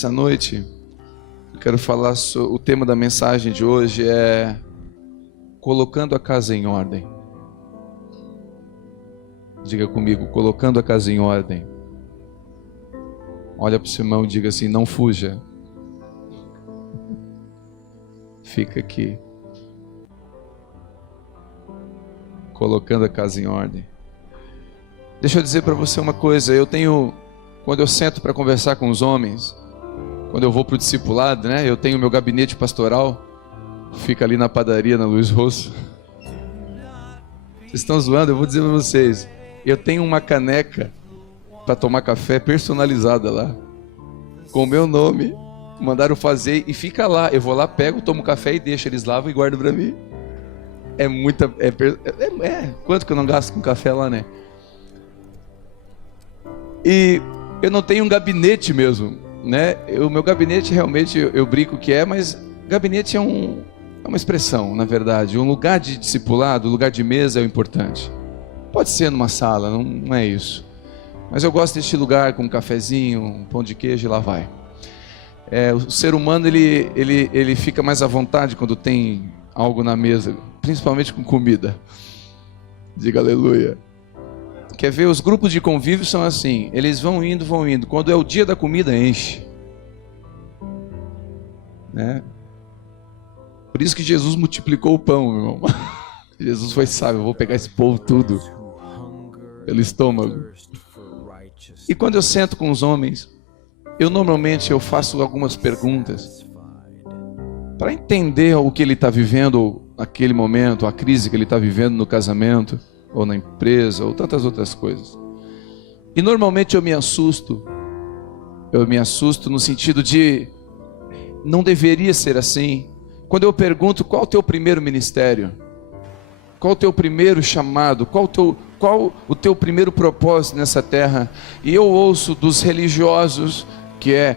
Essa noite eu quero falar sobre o tema da mensagem de hoje é colocando a casa em ordem. Diga comigo, colocando a casa em ordem. Olha para o seu irmão e diga assim: não fuja. Fica aqui. Colocando a casa em ordem. Deixa eu dizer para você uma coisa. Quando eu sento para conversar com os homens, quando eu vou para o discipulado, né? Eu tenho meu gabinete pastoral, fica ali na padaria, na Luiz Rosso. Vocês estão zoando? Eu vou dizer para vocês. Eu tenho uma caneca para tomar café personalizada lá, com o meu nome. Mandaram fazer e fica lá. Eu vou lá, pego, tomo café e deixo. Eles lavam e guardam para mim. É muita... Quanto que eu não gasto com café lá, né? E eu não tenho um gabinete mesmo, né? O meu gabinete realmente eu brinco que mas gabinete é uma expressão, na verdade. Um lugar de discipulado, um lugar de mesa é o importante. Pode ser numa sala, não é isso. Mas eu gosto deste lugar com um cafezinho, um pão de queijo e lá vai. O ser humano ele fica mais à vontade quando tem algo na mesa, principalmente com comida. Diga aleluia. Quer ver? Os grupos de convívio são assim, eles vão indo. Quando é o dia da comida, enche. Né? Por isso que Jesus multiplicou o pão, meu irmão. Jesus foi sábio, eu vou pegar esse povo tudo pelo estômago. E quando eu sento com os homens, normalmente eu faço algumas perguntas para entender o que ele está vivendo naquele momento, a crise que ele está vivendo no casamento, ou na empresa, ou tantas outras coisas. E normalmente eu me assusto no sentido de não deveria ser assim. Quando eu pergunto: qual o teu primeiro ministério? Qual o teu primeiro chamado? Qual o teu primeiro propósito nessa terra? E eu ouço dos religiosos que é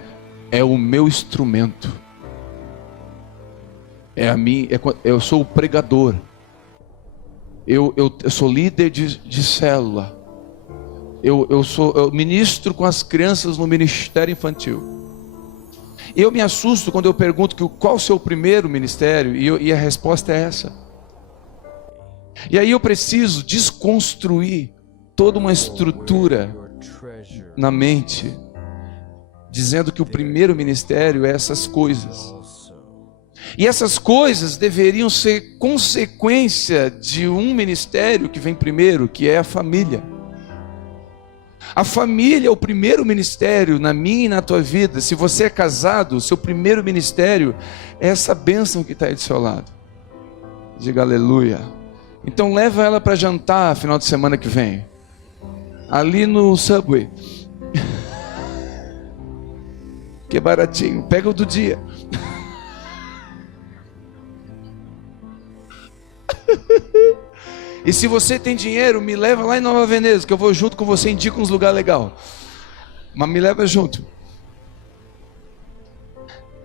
o meu instrumento. Eu sou o pregador. Eu sou líder de célula. Eu ministro com as crianças no ministério infantil. Eu me assusto quando eu pergunto qual o seu primeiro ministério, e a resposta é essa. E aí eu preciso desconstruir toda uma estrutura na mente, dizendo que o primeiro ministério é essas coisas. E essas coisas deveriam ser consequência de um ministério que vem primeiro, que é a família. A família é o primeiro ministério na minha e na tua vida. Se você é casado, seu primeiro ministério é essa bênção que está aí do seu lado. Diga aleluia. Então leva ela para jantar final de semana que vem, ali no Subway. Que é baratinho, pega o do dia. E se você tem dinheiro, me leva lá em Nova Veneza, que eu vou junto com você, indico uns lugares legais. Mas me leva junto.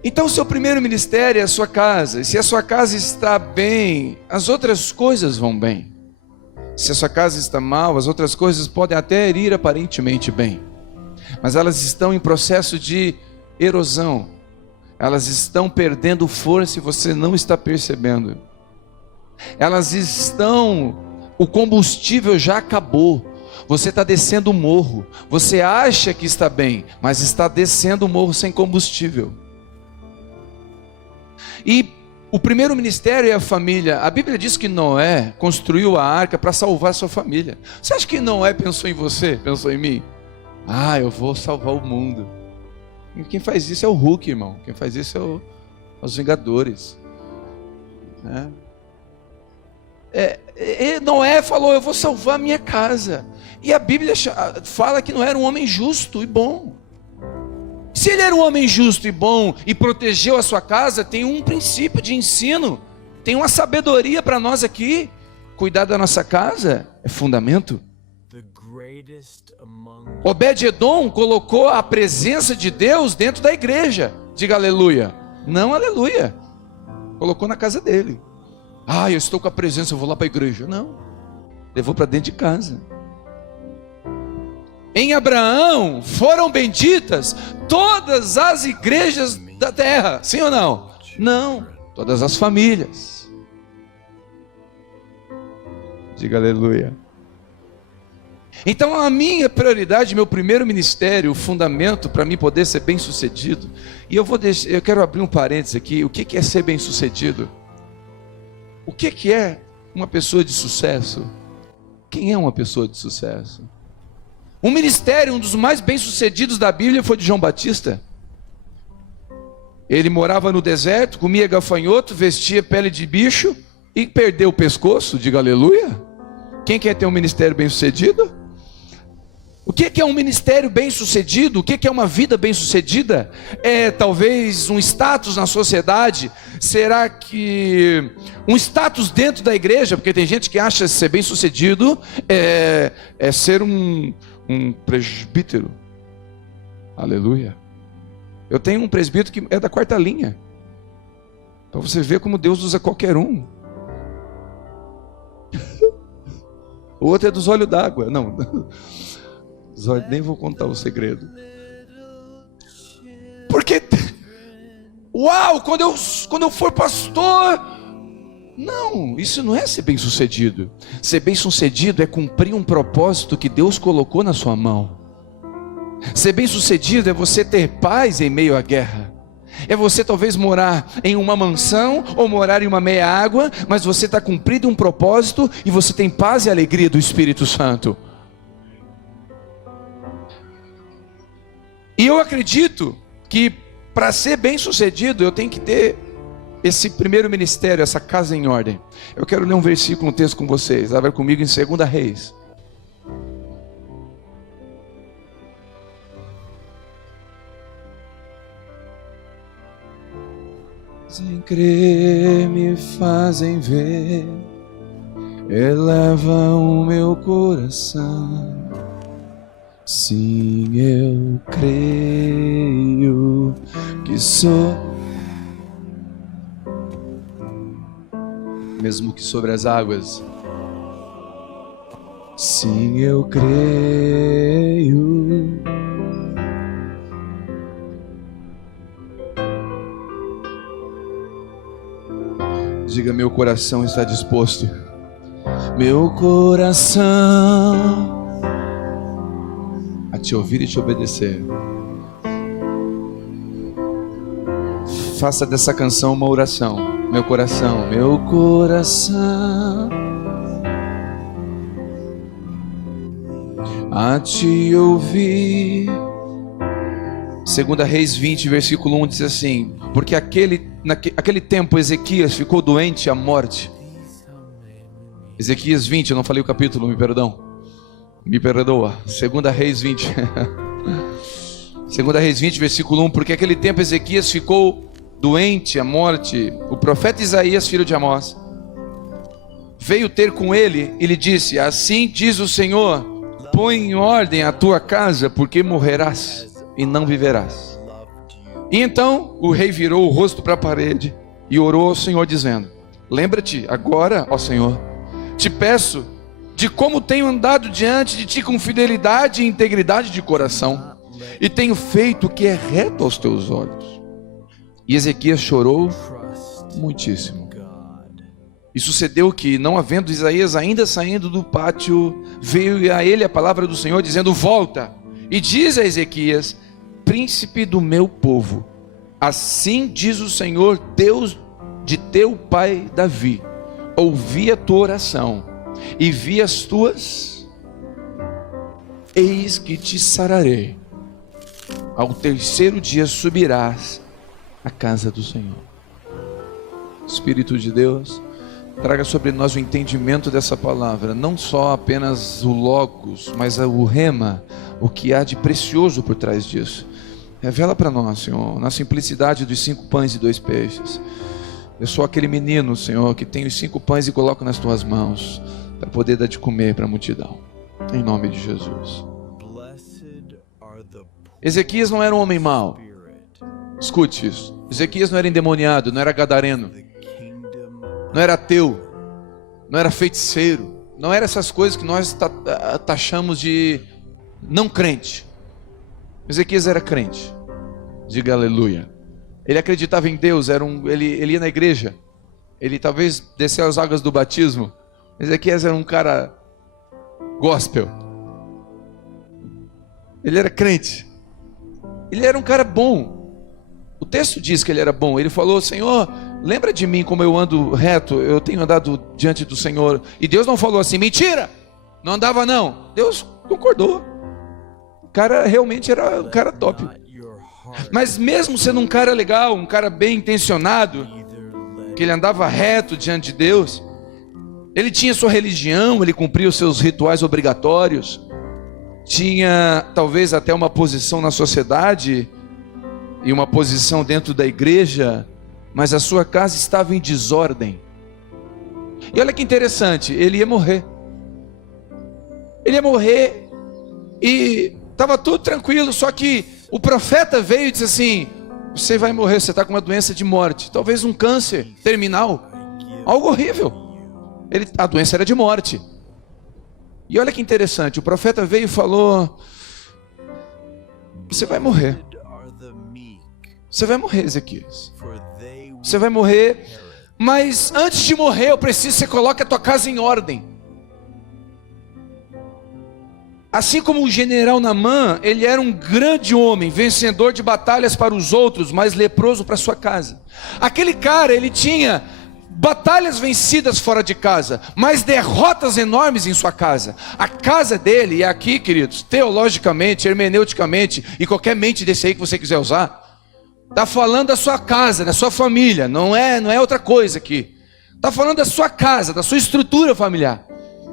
Então o seu primeiro ministério é a sua casa. E se a sua casa está bem, as outras coisas vão bem. Se a sua casa está mal, as outras coisas podem até ir aparentemente bem, mas elas estão em processo de erosão. Elas estão perdendo força e você não está percebendo. O combustível já acabou. Você está descendo o morro. Você acha que está bem, mas está descendo o morro sem combustível. E o primeiro ministério é a família. A Bíblia diz que Noé construiu a arca para salvar a sua família. Você acha que Noé pensou em você? Pensou em mim? Eu vou salvar o mundo. E quem faz isso é o Hulk, irmão. Quem faz isso é os Vingadores. Noé falou: eu vou salvar a minha casa. E a Bíblia fala que Noé era um homem justo e bom. Se ele era um homem justo e bom e protegeu a sua casa, tem um princípio de ensino, tem uma sabedoria para nós aqui. Cuidar da nossa casa é fundamento. Obed-edom colocou a presença de Deus dentro da igreja. Diga aleluia. Não aleluia. Colocou na casa dele. Eu estou com a presença, eu vou lá para a igreja. Não, levou para dentro de casa. Em Abraão foram benditas todas as igrejas da terra. Sim ou não? Não, todas as famílias. Diga aleluia. Então a minha prioridade, meu primeiro ministério, o fundamento para mim poder ser bem sucedido. E eu quero abrir um parênteses aqui. O que é ser bem sucedido? O que é uma pessoa de sucesso? Quem é uma pessoa de sucesso? Um ministério, um dos mais bem sucedidos da Bíblia foi de João Batista. Ele morava no deserto, comia gafanhoto, vestia pele de bicho e perdeu o pescoço. Diga aleluia. Quem quer ter um ministério bem sucedido? O que é um ministério bem sucedido? O que é uma vida bem sucedida? É talvez um status na sociedade? Será que um status dentro da igreja? Porque tem gente que acha ser bem sucedido é ser um presbítero. Aleluia. Eu tenho um presbítero que é da 4ª linha. Para você ver como Deus usa qualquer um. O outro é dos olhos d'água. Não. Nem vou contar o segredo. Porque, uau, quando eu for pastor, não, isso não é ser bem sucedido. Ser bem sucedido é cumprir um propósito que Deus colocou na sua mão. Ser bem sucedido é você ter paz em meio à guerra. É você talvez morar em uma mansão ou morar em uma meia água, mas você está cumprindo um propósito e você tem paz e alegria do Espírito Santo. E eu acredito que para ser bem sucedido eu tenho que ter esse primeiro ministério, essa casa em ordem. Eu quero ler um versículo, um texto com vocês. Abra comigo em 2 Reis. Sem crer me fazem ver, eleva o meu coração. Sim, eu creio que sou, mesmo que sobre as águas. Sim, eu creio. Diga, meu coração está disposto. Meu coração a te ouvir e te obedecer. Faça dessa canção uma oração. Meu coração a te ouvir. 2 Reis 20, versículo 1 diz assim: porque naquele tempo Ezequias ficou doente à morte. Ezequias 20, eu não falei o capítulo, me perdoa. 2 Reis 20. 2 Reis 20, versículo 1. Porque aquele tempo Ezequias ficou doente à morte. O profeta Isaías, filho de Amós, veio ter com ele e lhe disse: assim diz o Senhor, põe em ordem a tua casa, porque morrerás e não viverás. E então o rei virou o rosto para a parede e orou ao Senhor, dizendo: lembra-te agora, ó Senhor, te peço, de como tenho andado diante de ti com fidelidade e integridade de coração, e tenho feito o que é reto aos teus olhos. E Ezequias chorou muitíssimo. E sucedeu que, não havendo Isaías ainda saindo do pátio, veio a ele a palavra do Senhor, dizendo: volta e diz a Ezequias, príncipe do meu povo, assim diz o Senhor, Deus de teu pai Davi: ouvi a tua oração e vi as tuas, eis que te sararei. Ao terceiro dia subirás à casa do Senhor. Espírito de Deus, traga sobre nós o entendimento dessa palavra, não só apenas o logos, mas o rema, o que há de precioso por trás disso. Revela para nós, Senhor, na simplicidade dos 5 pães e 2 peixes. Eu sou aquele menino, Senhor, que tem os 5 pães e coloco nas tuas mãos, para poder dar de comer para a multidão, em nome de Jesus. Ezequias não era um homem mau. Escute isso. Ezequias não era endemoniado, não era gadareno, não era ateu, não era feiticeiro, não era essas coisas que nós taxamos de não crente. Ezequias era crente. Diga aleluia. Ele acreditava em Deus, ele ia na igreja. Ele talvez desceu as águas do batismo. Ezequias era um cara gospel. Ele era crente. Ele era um cara bom. O texto diz que ele era bom. Ele falou: Senhor, lembra de mim como eu ando reto. Eu tenho andado diante do Senhor. E Deus não falou assim: mentira, não andava não. Deus concordou. O cara realmente era um cara top. Mas mesmo sendo um cara legal, um cara bem intencionado, que ele andava reto diante de Deus, ele tinha sua religião, ele cumpria os seus rituais obrigatórios, tinha talvez até uma posição na sociedade e uma posição dentro da igreja, mas a sua casa estava em desordem. E olha que interessante, ele ia morrer. Ele ia morrer e estava tudo tranquilo, só que o profeta veio e disse assim: você vai morrer, você está com uma doença de morte, talvez um câncer terminal, algo horrível. A doença era de morte. E olha que interessante, o profeta veio e falou: você vai morrer. Você vai morrer, Ezequias. Você vai morrer, mas antes de morrer eu preciso que você coloque a tua casa em ordem. Assim como o general Naamã, ele era um grande homem, vencedor de batalhas para os outros, mas leproso para sua casa. Aquele cara, ele tinha batalhas vencidas fora de casa, mas derrotas enormes em sua casa. A casa dele, e aqui, queridos, teologicamente, hermeneuticamente, e qualquer mente desse aí que você quiser usar, está falando da sua casa, da sua família, não é outra coisa aqui. Está falando da sua casa, da sua estrutura familiar.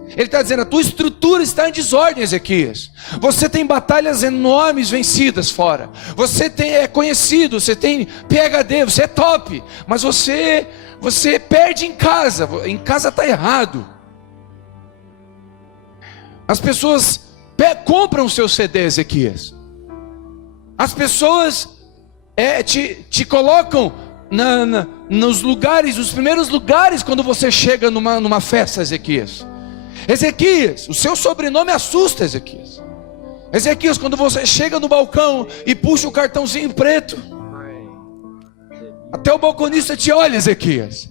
Ele está dizendo: a tua estrutura está em desordem, Ezequias. Você tem batalhas enormes vencidas fora. Você é conhecido, você tem PhD, você é top. Mas você perde em casa. Em casa está errado. As pessoas compram o seu CD, Ezequias. As pessoas te colocam nos lugares, os primeiros lugares quando você chega numa festa, Ezequias. Ezequias, o seu sobrenome assusta, Ezequias. Ezequias, quando você chega no balcão e puxa o cartãozinho preto, até o balconista te olha, Ezequias.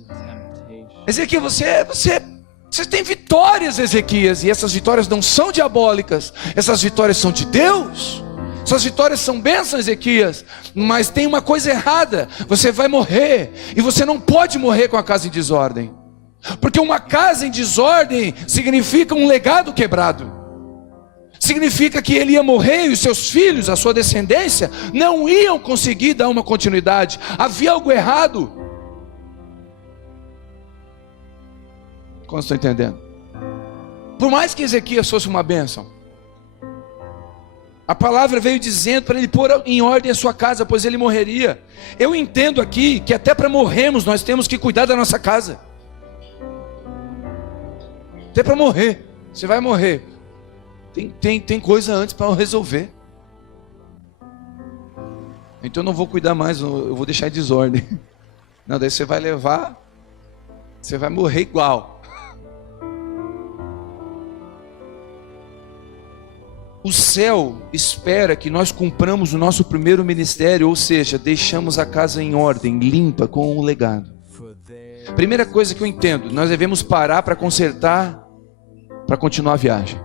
Ezequias, você tem vitórias, Ezequias, e essas vitórias não são diabólicas, essas vitórias são de Deus. Essas vitórias são bênçãos, Ezequias, mas tem uma coisa errada: você vai morrer, e você não pode morrer com a casa em desordem. Porque uma casa em desordem significa um legado quebrado. Significa que ele ia morrer e os seus filhos, a sua descendência, não iam conseguir dar uma continuidade. Havia algo errado. Como estou entendendo? Por mais que Ezequias fosse uma bênção, a palavra veio dizendo para ele pôr em ordem a sua casa, pois ele morreria. Eu entendo aqui que até para morrermos nós temos que cuidar da nossa casa. Até para morrer, você vai morrer. Tem coisa antes para resolver. Então eu não vou cuidar mais, eu vou deixar em desordem. Não, daí você vai levar, você vai morrer igual. O céu espera que nós cumpramos o nosso primeiro ministério, ou seja, deixamos a casa em ordem, limpa, com um legado. Primeira coisa que eu entendo: nós devemos parar para consertar, para continuar a viagem.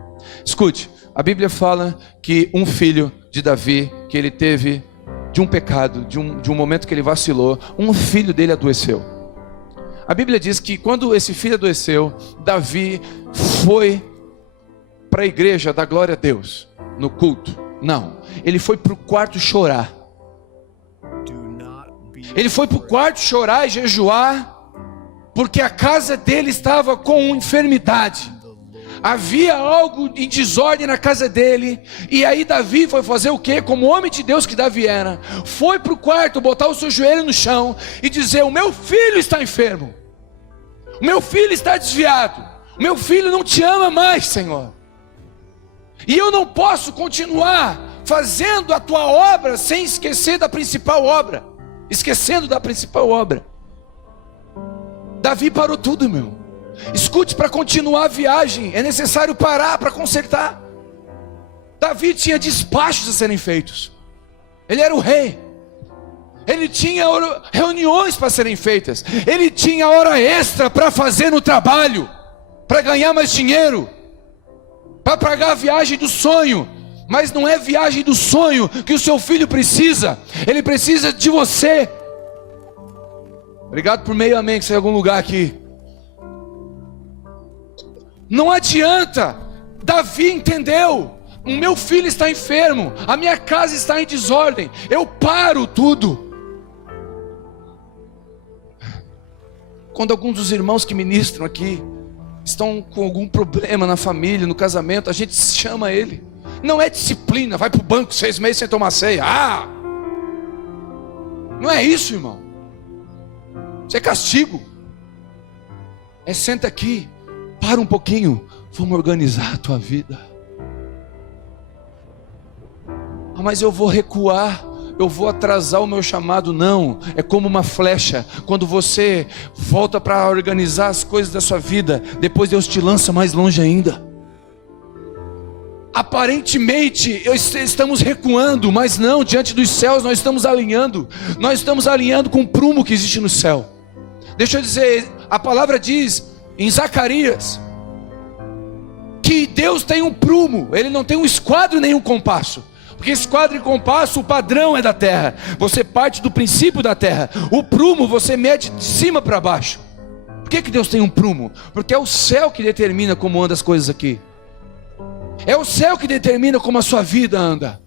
Escute, a Bíblia fala que um filho de Davi, que ele teve de um pecado, de um momento que ele vacilou, um filho dele adoeceu. A Bíblia diz que quando esse filho adoeceu, Davi foi para a igreja dar glória a Deus, no culto. Não, ele foi para o quarto chorar. Ele foi para o quarto chorar e jejuar, porque a casa dele estava com enfermidade. Havia algo em desordem na casa dele. E aí Davi foi fazer o quê? Como homem de Deus que Davi era, foi para o quarto, botar o seu joelho no chão e dizer: o meu filho está enfermo, o meu filho está desviado, o meu filho não te ama mais, Senhor. E eu não posso continuar fazendo a tua obra sem esquecer da principal obra. Esquecendo da principal obra. Davi parou tudo, meu. Escute, para continuar a viagem é necessário parar para consertar. Davi tinha despachos a serem feitos. Ele era o rei. Ele tinha reuniões para serem feitas. Ele tinha hora extra para fazer no trabalho, para ganhar mais dinheiro, para pagar a viagem do sonho. Mas não é viagem do sonho que o seu filho precisa. Ele precisa de você. Obrigado por meio amém que saiu em algum lugar aqui. Não adianta. Davi entendeu. O meu filho está enfermo, a minha casa está em desordem, eu paro tudo. Quando alguns dos irmãos que ministram aqui estão com algum problema na família, no casamento, a gente chama ele. Não é disciplina, vai para o banco 6 meses sem tomar ceia. Não é isso, irmão. Isso é castigo. Senta aqui, para um pouquinho, vamos organizar a tua vida. Mas eu vou recuar, eu vou atrasar o meu chamado. Não, é como uma flecha. Quando você volta para organizar as coisas da sua vida, depois Deus te lança mais longe ainda. Aparentemente estamos recuando, mas não, diante dos céus nós estamos alinhando. Nós estamos alinhando com o prumo que existe no céu. Deixa eu dizer, a palavra diz em Zacarias que Deus tem um prumo, Ele não tem um esquadro nem um compasso. Porque esquadro e compasso, o padrão é da terra. Você parte do princípio da terra. O prumo você mede de cima para baixo. Por que Deus tem um prumo? Porque é o céu que determina como andam as coisas aqui. É o céu que determina como a sua vida anda.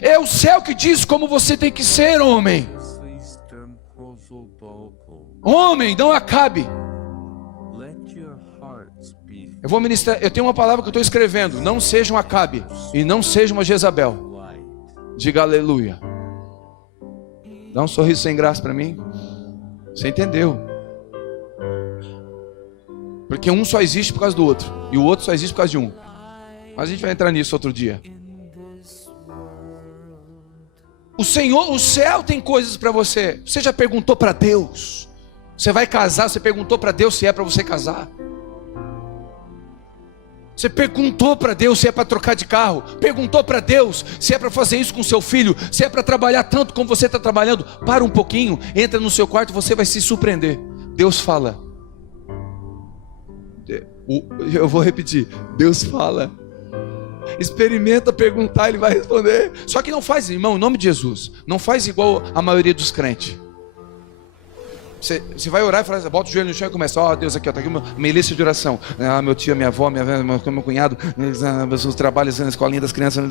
É o céu que diz como você tem que ser, homem. Homem, não acabe. Eu vou ministrar, eu tenho uma palavra que eu estou escrevendo. Não seja um Acabe e não seja uma Jezabel. Diga aleluia. Dá um sorriso sem graça para mim. Você entendeu? Porque um só existe por causa do outro, e o outro só existe por causa de um. Mas a gente vai entrar nisso outro dia. O Senhor, o céu tem coisas para você. Você já perguntou para Deus? Você vai casar, você perguntou para Deus se é para você casar? Você perguntou para Deus se é para trocar de carro? Perguntou para Deus se é para fazer isso com seu filho? Se é para trabalhar tanto como você está trabalhando? Para um pouquinho, entra no seu quarto, você vai se surpreender. Deus fala. Eu vou repetir. Deus fala. Experimenta perguntar, Ele vai responder. Só que não faz, irmão, em nome de Jesus, não faz igual a maioria dos crentes. Você vai orar e fala assim, bota o joelho no chão e começa, ó Deus, aqui, ó, tá aqui minha lista de oração. Meu tio, minha avó, meu cunhado, os trabalhos na escolinha das crianças,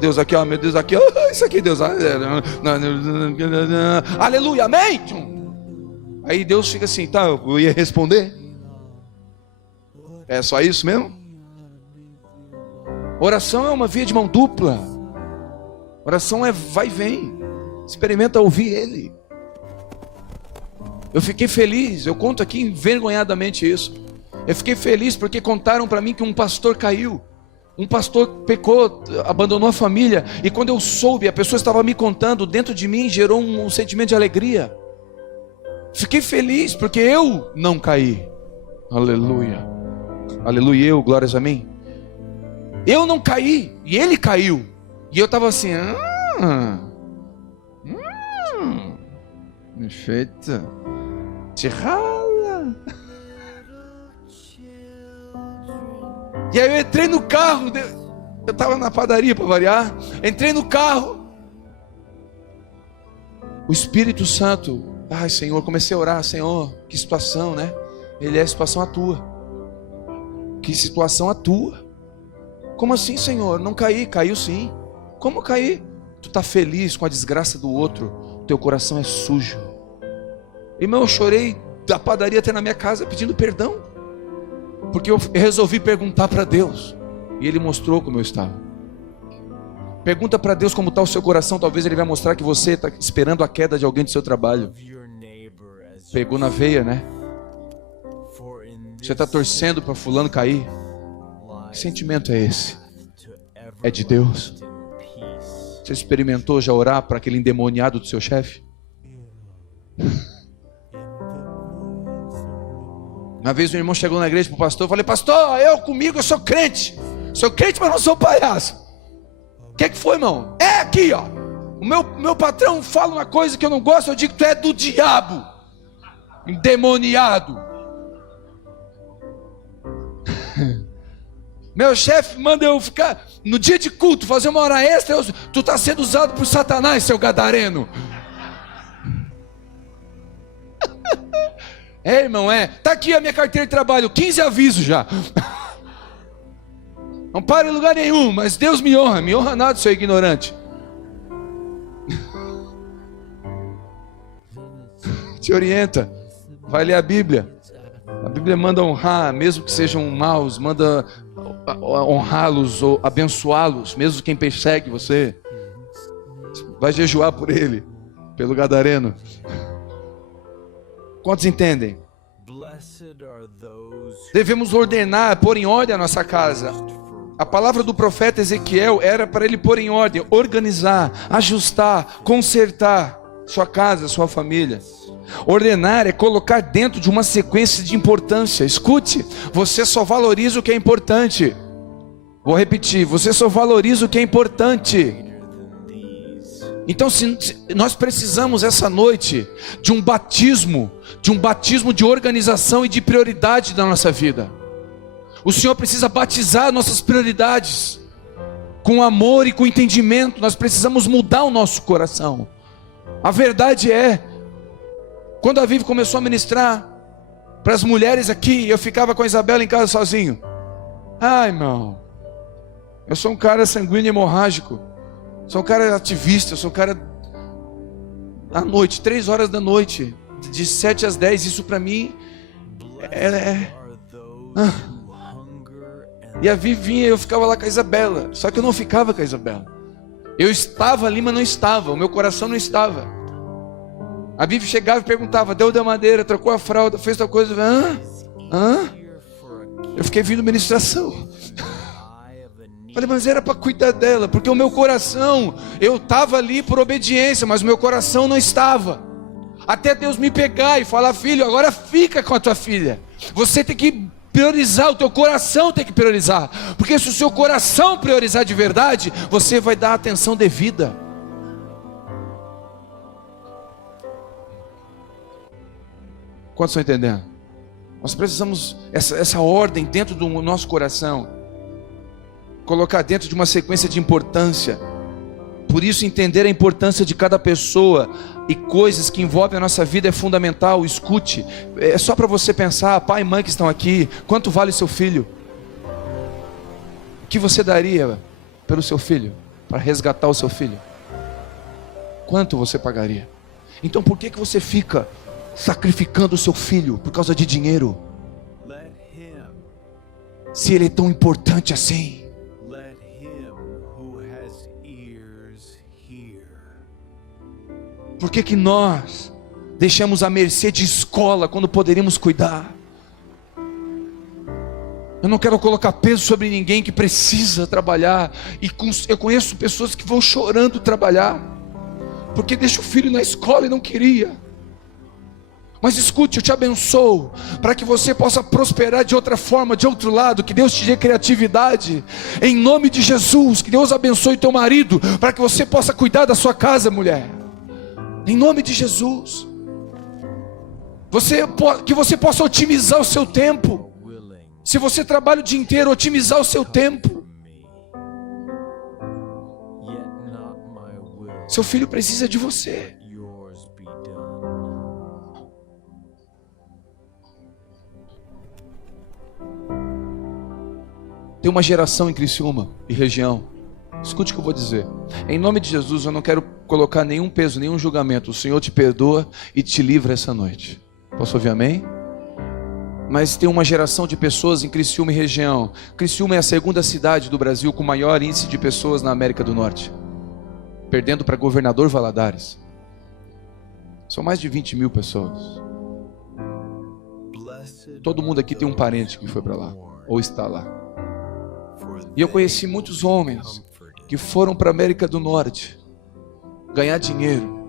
Deus aqui, ó, meu Deus aqui, ó, isso aqui, Deus, aleluia, amém. Aí Deus fica assim, tá, eu ia responder. É só isso mesmo? Oração é uma via de mão dupla. Oração é vai e vem. Experimenta ouvir Ele. Eu fiquei feliz, eu conto aqui envergonhadamente isso. Eu fiquei feliz porque contaram para mim que um pastor caiu. Um pastor pecou, abandonou a família. E quando eu soube, a pessoa estava me contando, dentro de mim gerou um sentimento de alegria. Fiquei feliz porque eu não caí. Aleluia. Aleluia, eu, glórias a mim. Eu não caí, e ele caiu. E eu estava assim, perfeito. Te rala. E aí eu entrei no carro. Eu estava na padaria para variar. Entrei no carro. O Espírito Santo, ai Senhor, comecei a orar, Senhor, que situação, né? Ele é a situação a tua. Que situação a tua? Como assim, Senhor? Não caí, caiu sim. Como cair? Tu está feliz com a desgraça do outro, teu coração é sujo. Irmão, eu chorei da padaria até na minha casa pedindo perdão, porque eu resolvi perguntar para Deus, e Ele mostrou como eu estava. Pergunta para Deus como está o seu coração, talvez Ele vai mostrar que você está esperando a queda de alguém do seu trabalho. Pegou na veia, né? Você está torcendo para fulano cair. Que sentimento é esse? É de Deus? Você experimentou já orar para aquele endemoniado do seu chefe? Uma vez um irmão chegou na igreja para o pastor, eu falei, pastor, eu sou crente, Sou crente, mas não sou palhaço. O que foi, irmão? É aqui, ó. O meu patrão fala uma coisa que eu não gosto, eu digo que tu é do diabo, endemoniado. Meu chefe manda eu ficar no dia de culto, fazer uma hora extra. Tu está sendo usado por Satanás, seu gadareno. É, irmão, tá aqui a minha carteira de trabalho, 15 avisos já. Não paro em lugar nenhum, mas Deus me honra nada, seu ignorante. Te orienta, vai ler a Bíblia. A Bíblia manda honrar, mesmo que sejam maus, manda honrá-los ou abençoá-los, mesmo quem persegue você. Vai jejuar por ele, pelo gadareno. Quantos entendem? Devemos ordenar, pôr em ordem a nossa casa. A palavra do profeta Ezequiel era para ele pôr em ordem, organizar, ajustar, consertar sua casa, sua família. Ordenar é colocar dentro de uma sequência de importância. Escute, você só valoriza o que é importante. Vou repetir, você só valoriza o que é importante. Então, nós precisamos essa noite de um batismo de organização e de prioridade da nossa vida. O Senhor precisa batizar nossas prioridades com amor e com entendimento. Nós precisamos mudar o nosso coração. A verdade é, quando a Vivi começou a ministrar para as mulheres aqui, eu ficava com a Isabela em casa sozinho. Ai, irmão, eu sou um cara sanguíneo e hemorrágico, sou um cara ativista, sou um cara à noite, 3 horas da noite, de 7 às 10, isso para mim E a Vivi vinha e eu ficava lá com a Isabela, só que eu não ficava com a Isabela. Eu estava ali, mas não estava, o meu coração não estava. A Vivi chegava e perguntava, deu da madeira, trocou a fralda, fez tal coisa. Eu fiquei vindo ministração. Falei, mas era para cuidar dela, porque o meu coração, eu estava ali por obediência, mas o meu coração não estava. Até Deus me pegar e falar, filho, agora fica com a tua filha. Você tem que priorizar, o teu coração tem que priorizar. Porque se o seu coração priorizar de verdade, você vai dar a atenção devida. Quantos estão entendendo? Nós precisamos essa ordem dentro do nosso coração, colocar dentro de uma sequência de importância. Por isso, entender a importância de cada pessoa e coisas que envolvem a nossa vida é fundamental. Escute, é só para você pensar, pai e mãe que estão aqui, quanto vale seu filho? O que você daria pelo seu filho, para resgatar o seu filho? Quanto você pagaria? Então por que você fica sacrificando o seu filho por causa de dinheiro? Se ele é tão importante assim. Por que nós deixamos à mercê de escola quando poderíamos cuidar? Eu não quero colocar peso sobre ninguém que precisa trabalhar. Eu conheço pessoas que vão chorando trabalhar, porque deixa o filho na escola e não queria. Mas escute, eu te abençoo para que você possa prosperar de outra forma, de outro lado. Que Deus te dê criatividade, em nome de Jesus. Que Deus abençoe teu marido, para que você possa cuidar da sua casa, mulher, em nome de Jesus. Que você possa otimizar o seu tempo. Se você trabalha o dia inteiro, otimizar o seu tempo. Seu filho precisa de você. Tem uma geração em Criciúma e região. Escute o que eu vou dizer. Em nome de Jesus, eu não quero colocar nenhum peso, nenhum julgamento. O Senhor te perdoa e te livra essa noite. Posso ouvir amém? Mas tem uma geração de pessoas em Criciúma e região. Criciúma é a segunda cidade do Brasil com maior índice de pessoas na América do Norte, perdendo para Governador Valadares. São mais de 20 mil pessoas. Todo mundo aqui tem um parente que foi para lá, ou está lá. E eu conheci muitos homens que foram para a América do Norte ganhar dinheiro.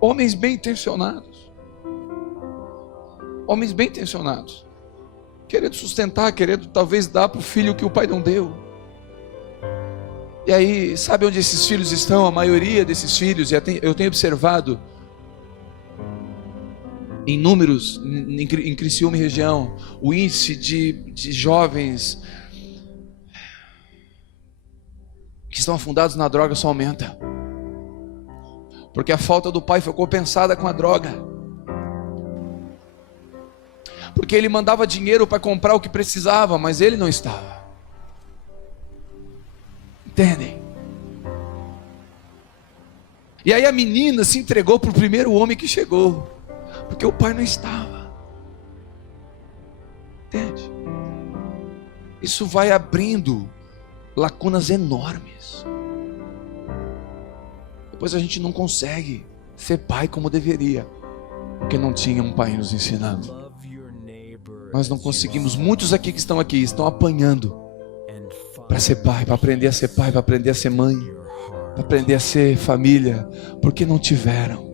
Homens bem intencionados. Homens bem intencionados. querendo sustentar, querendo talvez dar para o filho que o pai não deu. E aí, sabe onde esses filhos estão? A maioria desses filhos, eu tenho observado em números em Criciúma e região, o índice de jovens que estão afundados na droga só aumenta, porque a falta do pai foi compensada com a droga, porque ele mandava dinheiro para comprar o que precisava, mas ele não estava. Entendem? E aí a menina se entregou para o primeiro homem que chegou, porque o pai não estava. Entende? Isso vai abrindo lacunas enormes. Depois a gente não consegue ser pai como deveria, porque não tinha um pai nos ensinando. Nós não conseguimos. Muitos aqui que estão aqui estão apanhando para ser pai, para aprender a ser pai, para aprender a ser mãe, para aprender a ser família, porque não tiveram.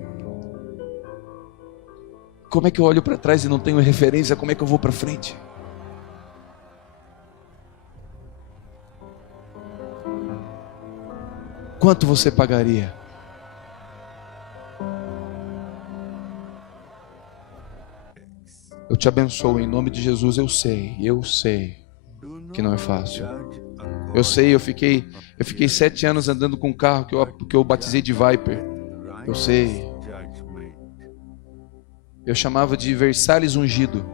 Como é que eu olho para trás e não tenho referência? Como é que eu vou para frente? Quanto você pagaria? Eu te abençoo em nome de Jesus. Eu sei que não é fácil. Eu sei, eu fiquei 7 anos andando com um carro que eu batizei de Viper. Eu sei. Eu chamava de Versalhes ungido,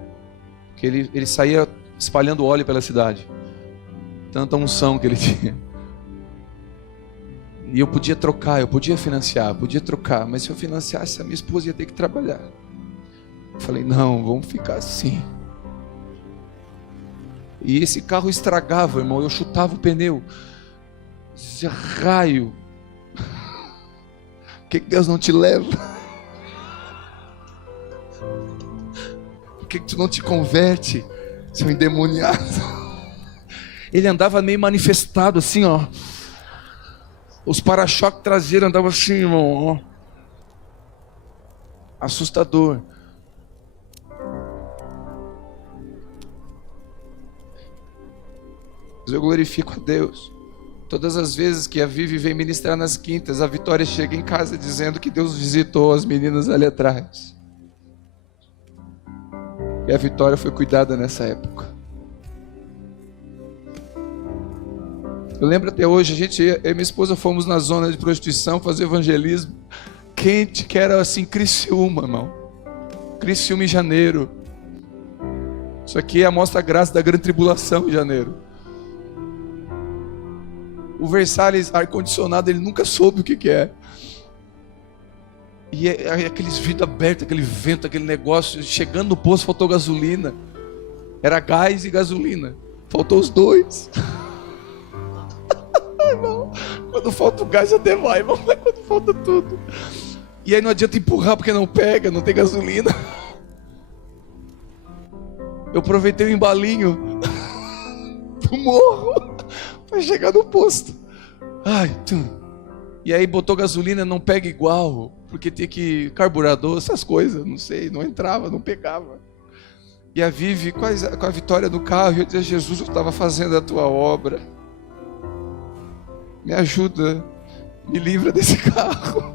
porque ele saía espalhando óleo pela cidade. Tanta unção que ele tinha. E eu podia trocar, eu podia financiar, podia trocar, mas se eu financiasse, a minha esposa ia ter que trabalhar. Eu falei, não, vamos ficar assim. E esse carro estragava, irmão, eu chutava o pneu. Esse raio. Por que Deus não te leva? Por que tu não te converte, seu endemoniado? Ele andava meio manifestado assim, ó. Os para-choques traseiros andavam assim, irmão, ó. Assustador. Eu glorifico a Deus. Todas as vezes que a Vivi vem ministrar nas quintas, a Vitória chega em casa dizendo que Deus visitou as meninas ali atrás. E a Vitória foi cuidada nessa época. Eu lembro até hoje, eu e minha esposa fomos na zona de prostituição fazer evangelismo. Quente, que era assim, Criciúma, irmão. Criciúma em janeiro. Isso aqui é a mostra graça da grande tribulação em janeiro. O Versalhes ar-condicionado, ele nunca soube o que é. E aqueles vidros abertos, aquele vento, aquele negócio. Chegando no posto, faltou gasolina. Era gás e gasolina. Faltou os dois. Irmão, quando falta o gás até vai, irmão. Mas quando falta tudo. E aí não adianta empurrar porque não pega, não tem gasolina. Eu aproveitei o embalinho do morro para chegar no posto. E aí botou gasolina, não pega igual, porque tem que carburador, essas coisas, não sei, não entrava, não pegava. E a Vivi com a Vitória no carro, eu dizia, Jesus, eu estava fazendo a tua obra. Me ajuda, me livra desse carro.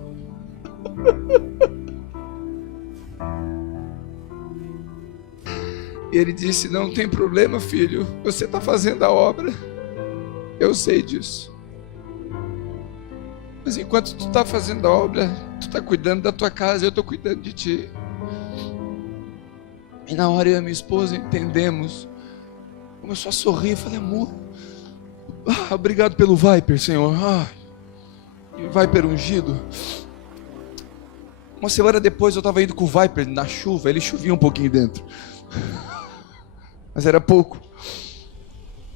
E ele disse, não tem problema, filho, você está fazendo a obra. Eu sei disso. Mas enquanto tu está fazendo a obra, tu está cuidando da tua casa, eu estou cuidando de ti. E na hora eu e a minha esposa entendemos. Começou a sorrir, falei, amor, obrigado pelo Viper, Senhor. Viper ungido. Uma semana depois eu estava indo com o Viper na chuva, ele chovia um pouquinho dentro. Mas era pouco.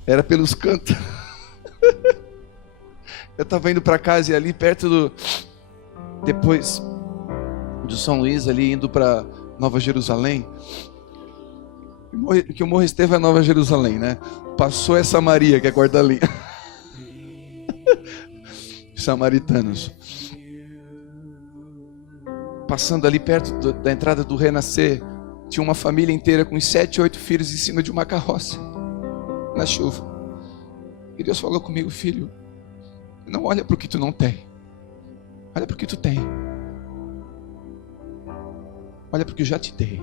Era pelos cantos. Eu estava indo para casa e ali perto depois de São Luís, ali indo para Nova Jerusalém. Que o Morro Estevão é Nova Jerusalém, né? Passou essa Maria que é guarda-linha. Samaritanos. Passando ali perto da entrada do Renascer, Tinha uma família inteira com 7, 8 filhos em cima de uma carroça, na chuva. E Deus falou comigo: filho, não olha para o que tu não tem, olha para o que tu tem. Olha para o que eu já te dei.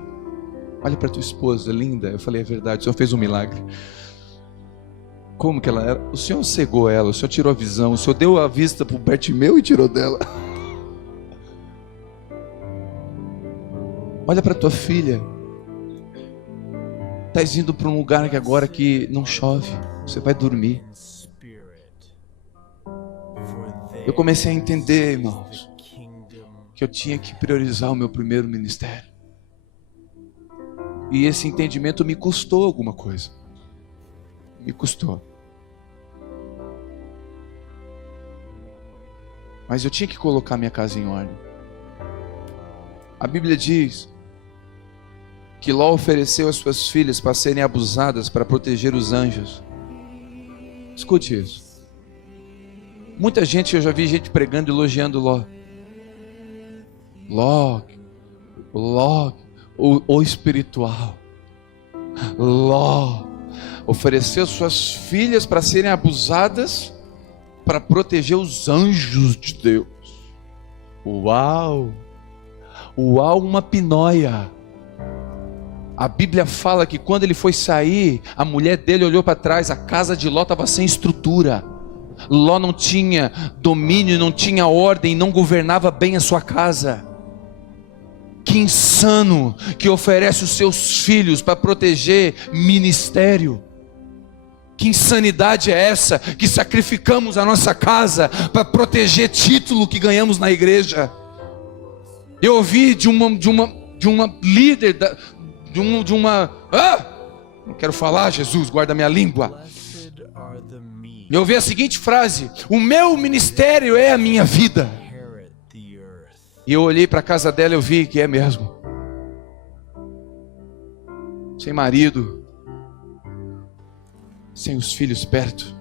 Olha para tua esposa linda. Eu falei: é verdade, o Senhor fez um milagre. Como que ela era? O Senhor cegou ela, o Senhor tirou a visão, o Senhor deu a vista para o Bertimeu e tirou dela. Olha para tua filha. Estás indo para um lugar que agora que não chove, você vai dormir. Eu comecei a entender, irmãos, que eu tinha que priorizar o meu primeiro ministério. E esse entendimento me custou alguma coisa. Me custou. Mas eu tinha que colocar minha casa em ordem. A Bíblia diz que Ló ofereceu as suas filhas para serem abusadas para proteger os anjos. Escute isso. Muita gente, eu já vi gente pregando, elogiando Ló. Ló, o espiritual. Ló ofereceu suas filhas para serem abusadas para proteger os anjos de Deus. Uau! Uau, uma pinóia. A Bíblia fala que quando ele foi sair, a mulher dele olhou para trás, a casa de Ló estava sem estrutura. Ló não tinha domínio, não tinha ordem, não governava bem a sua casa. Que insano que oferece os seus filhos para proteger ministério. Que insanidade é essa que sacrificamos a nossa casa para proteger título que ganhamos na igreja? Eu ouvi de uma líder não quero falar, Jesus, guarda minha língua. Eu ouvi a seguinte frase: o meu ministério é a minha vida. E eu olhei para a casa dela e eu vi que é mesmo. Sem marido, sem os filhos perto,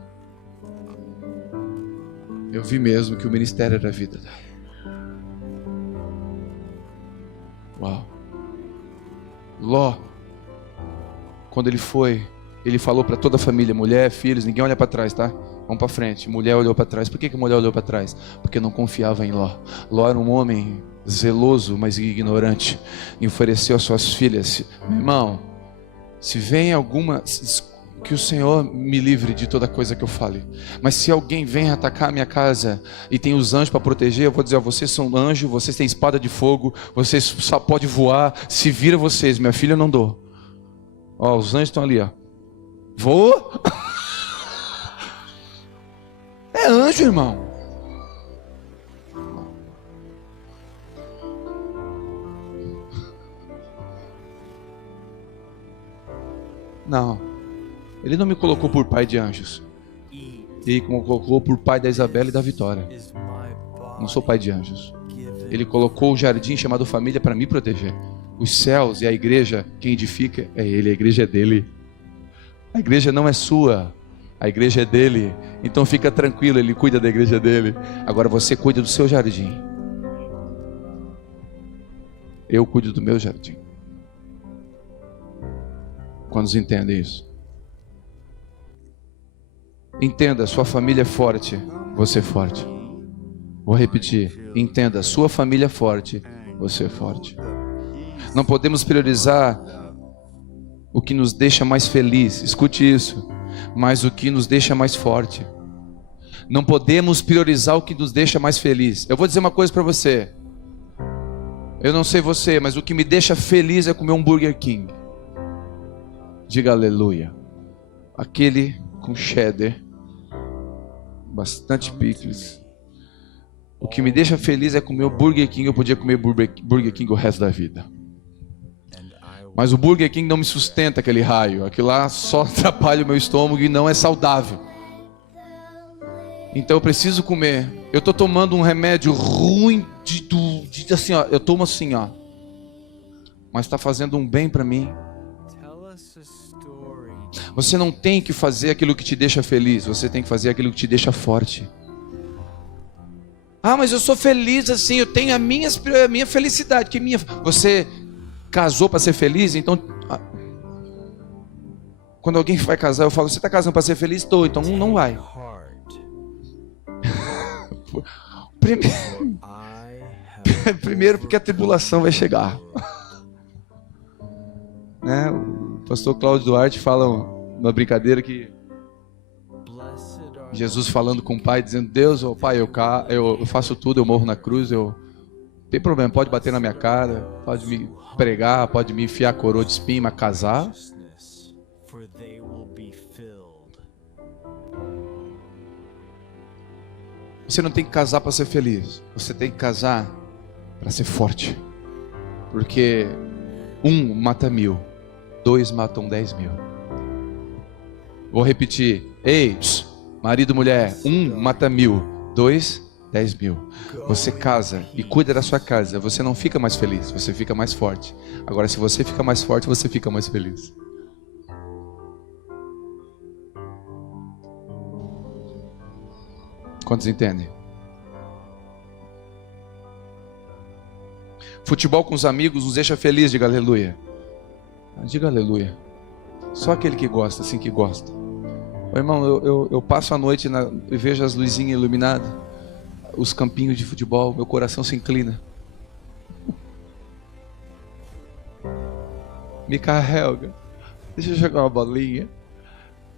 eu vi mesmo que o ministério era a vida dela. Uau. Ló, quando ele foi, ele falou para toda a família, mulher, filhos, ninguém olha para trás, tá? Vamos para frente. Mulher olhou para trás. Por que a mulher olhou para trás? Porque não confiava em Ló. Ló era um homem zeloso, mas ignorante, e ofereceu as suas filhas. Meu irmão, se vem alguma, que o Senhor me livre de toda coisa que eu fale, mas se alguém vem atacar a minha casa e tem os anjos para proteger, eu vou dizer: vocês são anjos, vocês têm espada de fogo, vocês só podem voar, se vira vocês, minha filha eu não dou. Ó, os anjos estão ali, ó. Voa. É anjo, irmão. Não, ele não me colocou por pai de anjos. Ele me colocou por pai da Isabela e da Vitória. Não sou pai de anjos. Ele colocou o jardim chamado família para me proteger. Os céus e a igreja, quem edifica é ele, a igreja é dele. A igreja não é sua, a igreja é dele. Então fica tranquilo, ele cuida da igreja dele. Agora você cuida do seu jardim. Eu cuido do meu jardim. Quantos entendem isso? Entenda, sua família é forte, você é forte. Vou repetir, entenda, sua família é forte, você é forte. Não podemos priorizar o que nos deixa mais feliz, escute isso, mas o que nos deixa mais forte. Não podemos priorizar o que nos deixa mais feliz. Eu vou dizer uma coisa para você. Eu não sei você, mas o que me deixa feliz é comer um Burger King. Diga aleluia. Aquele com cheddar, bastante picles. O que me deixa feliz é comer o Burger King. Eu podia comer Burger King o resto da vida, mas o Burger King não me sustenta aquele raio. Aquilo lá só atrapalha o meu estômago e não é saudável. Então eu preciso comer. Eu estou tomando um remédio ruim de assim, ó. Eu tomo assim, ó, mas está fazendo um bem para mim. Você não tem que fazer aquilo que te deixa feliz, você tem que fazer aquilo que te deixa forte. Ah, mas eu sou feliz assim, eu tenho a minha felicidade, que minha. Você casou para ser feliz, então quando alguém vai casar, eu falo, você está casando para ser feliz? Estou, então não vai. Primeiro porque a tribulação vai chegar. Né? O pastor Cláudio Duarte fala uma brincadeira que Jesus falando com o pai, dizendo, Deus, oh, pai, eu faço tudo, eu morro na cruz, não tem problema, pode bater na minha cara, pode me pregar, pode me enfiar a coroa de espinho, mas casar? Você não tem que casar para ser feliz, você tem que casar para ser forte, porque 1 mata 1000, 2 matam 10.000. Vou repetir, ei, marido, mulher, 1 mata 1000, 2, 10.000. Você casa e cuida da sua casa, você não fica mais feliz, você fica mais forte. Agora, se você fica mais forte, você fica mais feliz. Quantos entendem? Futebol com os amigos nos deixa feliz, diga aleluia. Diga aleluia. Só aquele que gosta, assim que gosta. Ô, irmão, eu passo a noite e vejo as luzinhas iluminadas, os campinhos de futebol, meu coração se inclina. Me carrega, deixa eu jogar uma bolinha.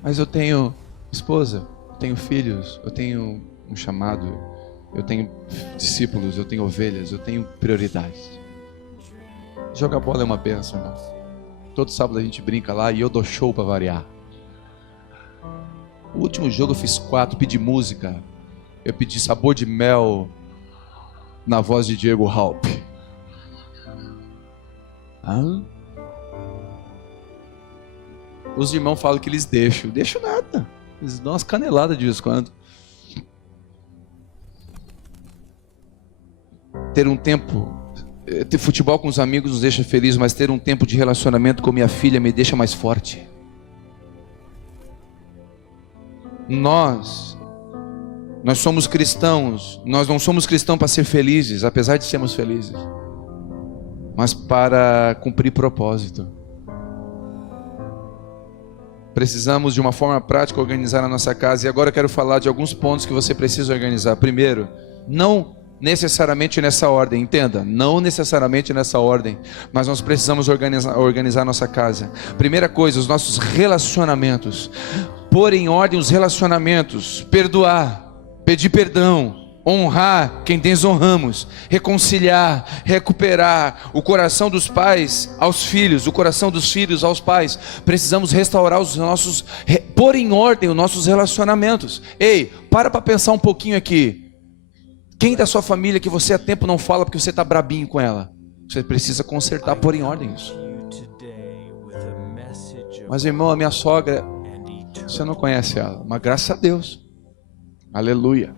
Mas eu tenho esposa, eu tenho filhos, eu tenho um chamado, eu tenho discípulos, eu tenho ovelhas, eu tenho prioridades. Jogar bola é uma bênção, irmão. Todo sábado a gente brinca lá e eu dou show para variar. O último jogo eu fiz 4, pedi música. Eu pedi Sabor de Mel na voz de Diego Halp. Os irmãos falam que eles deixam. Deixo nada. Eles dão umas caneladas de vez em quando. Ter um tempo, ter futebol com os amigos nos deixa feliz, mas ter um tempo de relacionamento com minha filha me deixa mais forte. Nós somos cristãos, nós não somos cristãos para ser felizes, apesar de sermos felizes, mas para cumprir propósito. Precisamos de uma forma prática organizar a nossa casa, e agora eu quero falar de alguns pontos que você precisa organizar. Primeiro, não necessariamente nessa ordem, entenda, não necessariamente nessa ordem, mas nós precisamos organizar a nossa casa. Primeira coisa, os nossos relacionamentos. Pôr em ordem os relacionamentos, perdoar, pedir perdão, honrar quem desonramos, reconciliar, recuperar o coração dos pais aos filhos, o coração dos filhos aos pais. Precisamos restaurar os nossos, pôr em ordem os nossos relacionamentos. Ei, para pensar um pouquinho aqui. Quem da sua família que você há tempo não fala porque você está brabinho com ela? Você precisa consertar, pôr em ordem isso. Mas irmão, a minha sogra, você não conhece ela, mas graças a Deus, aleluia,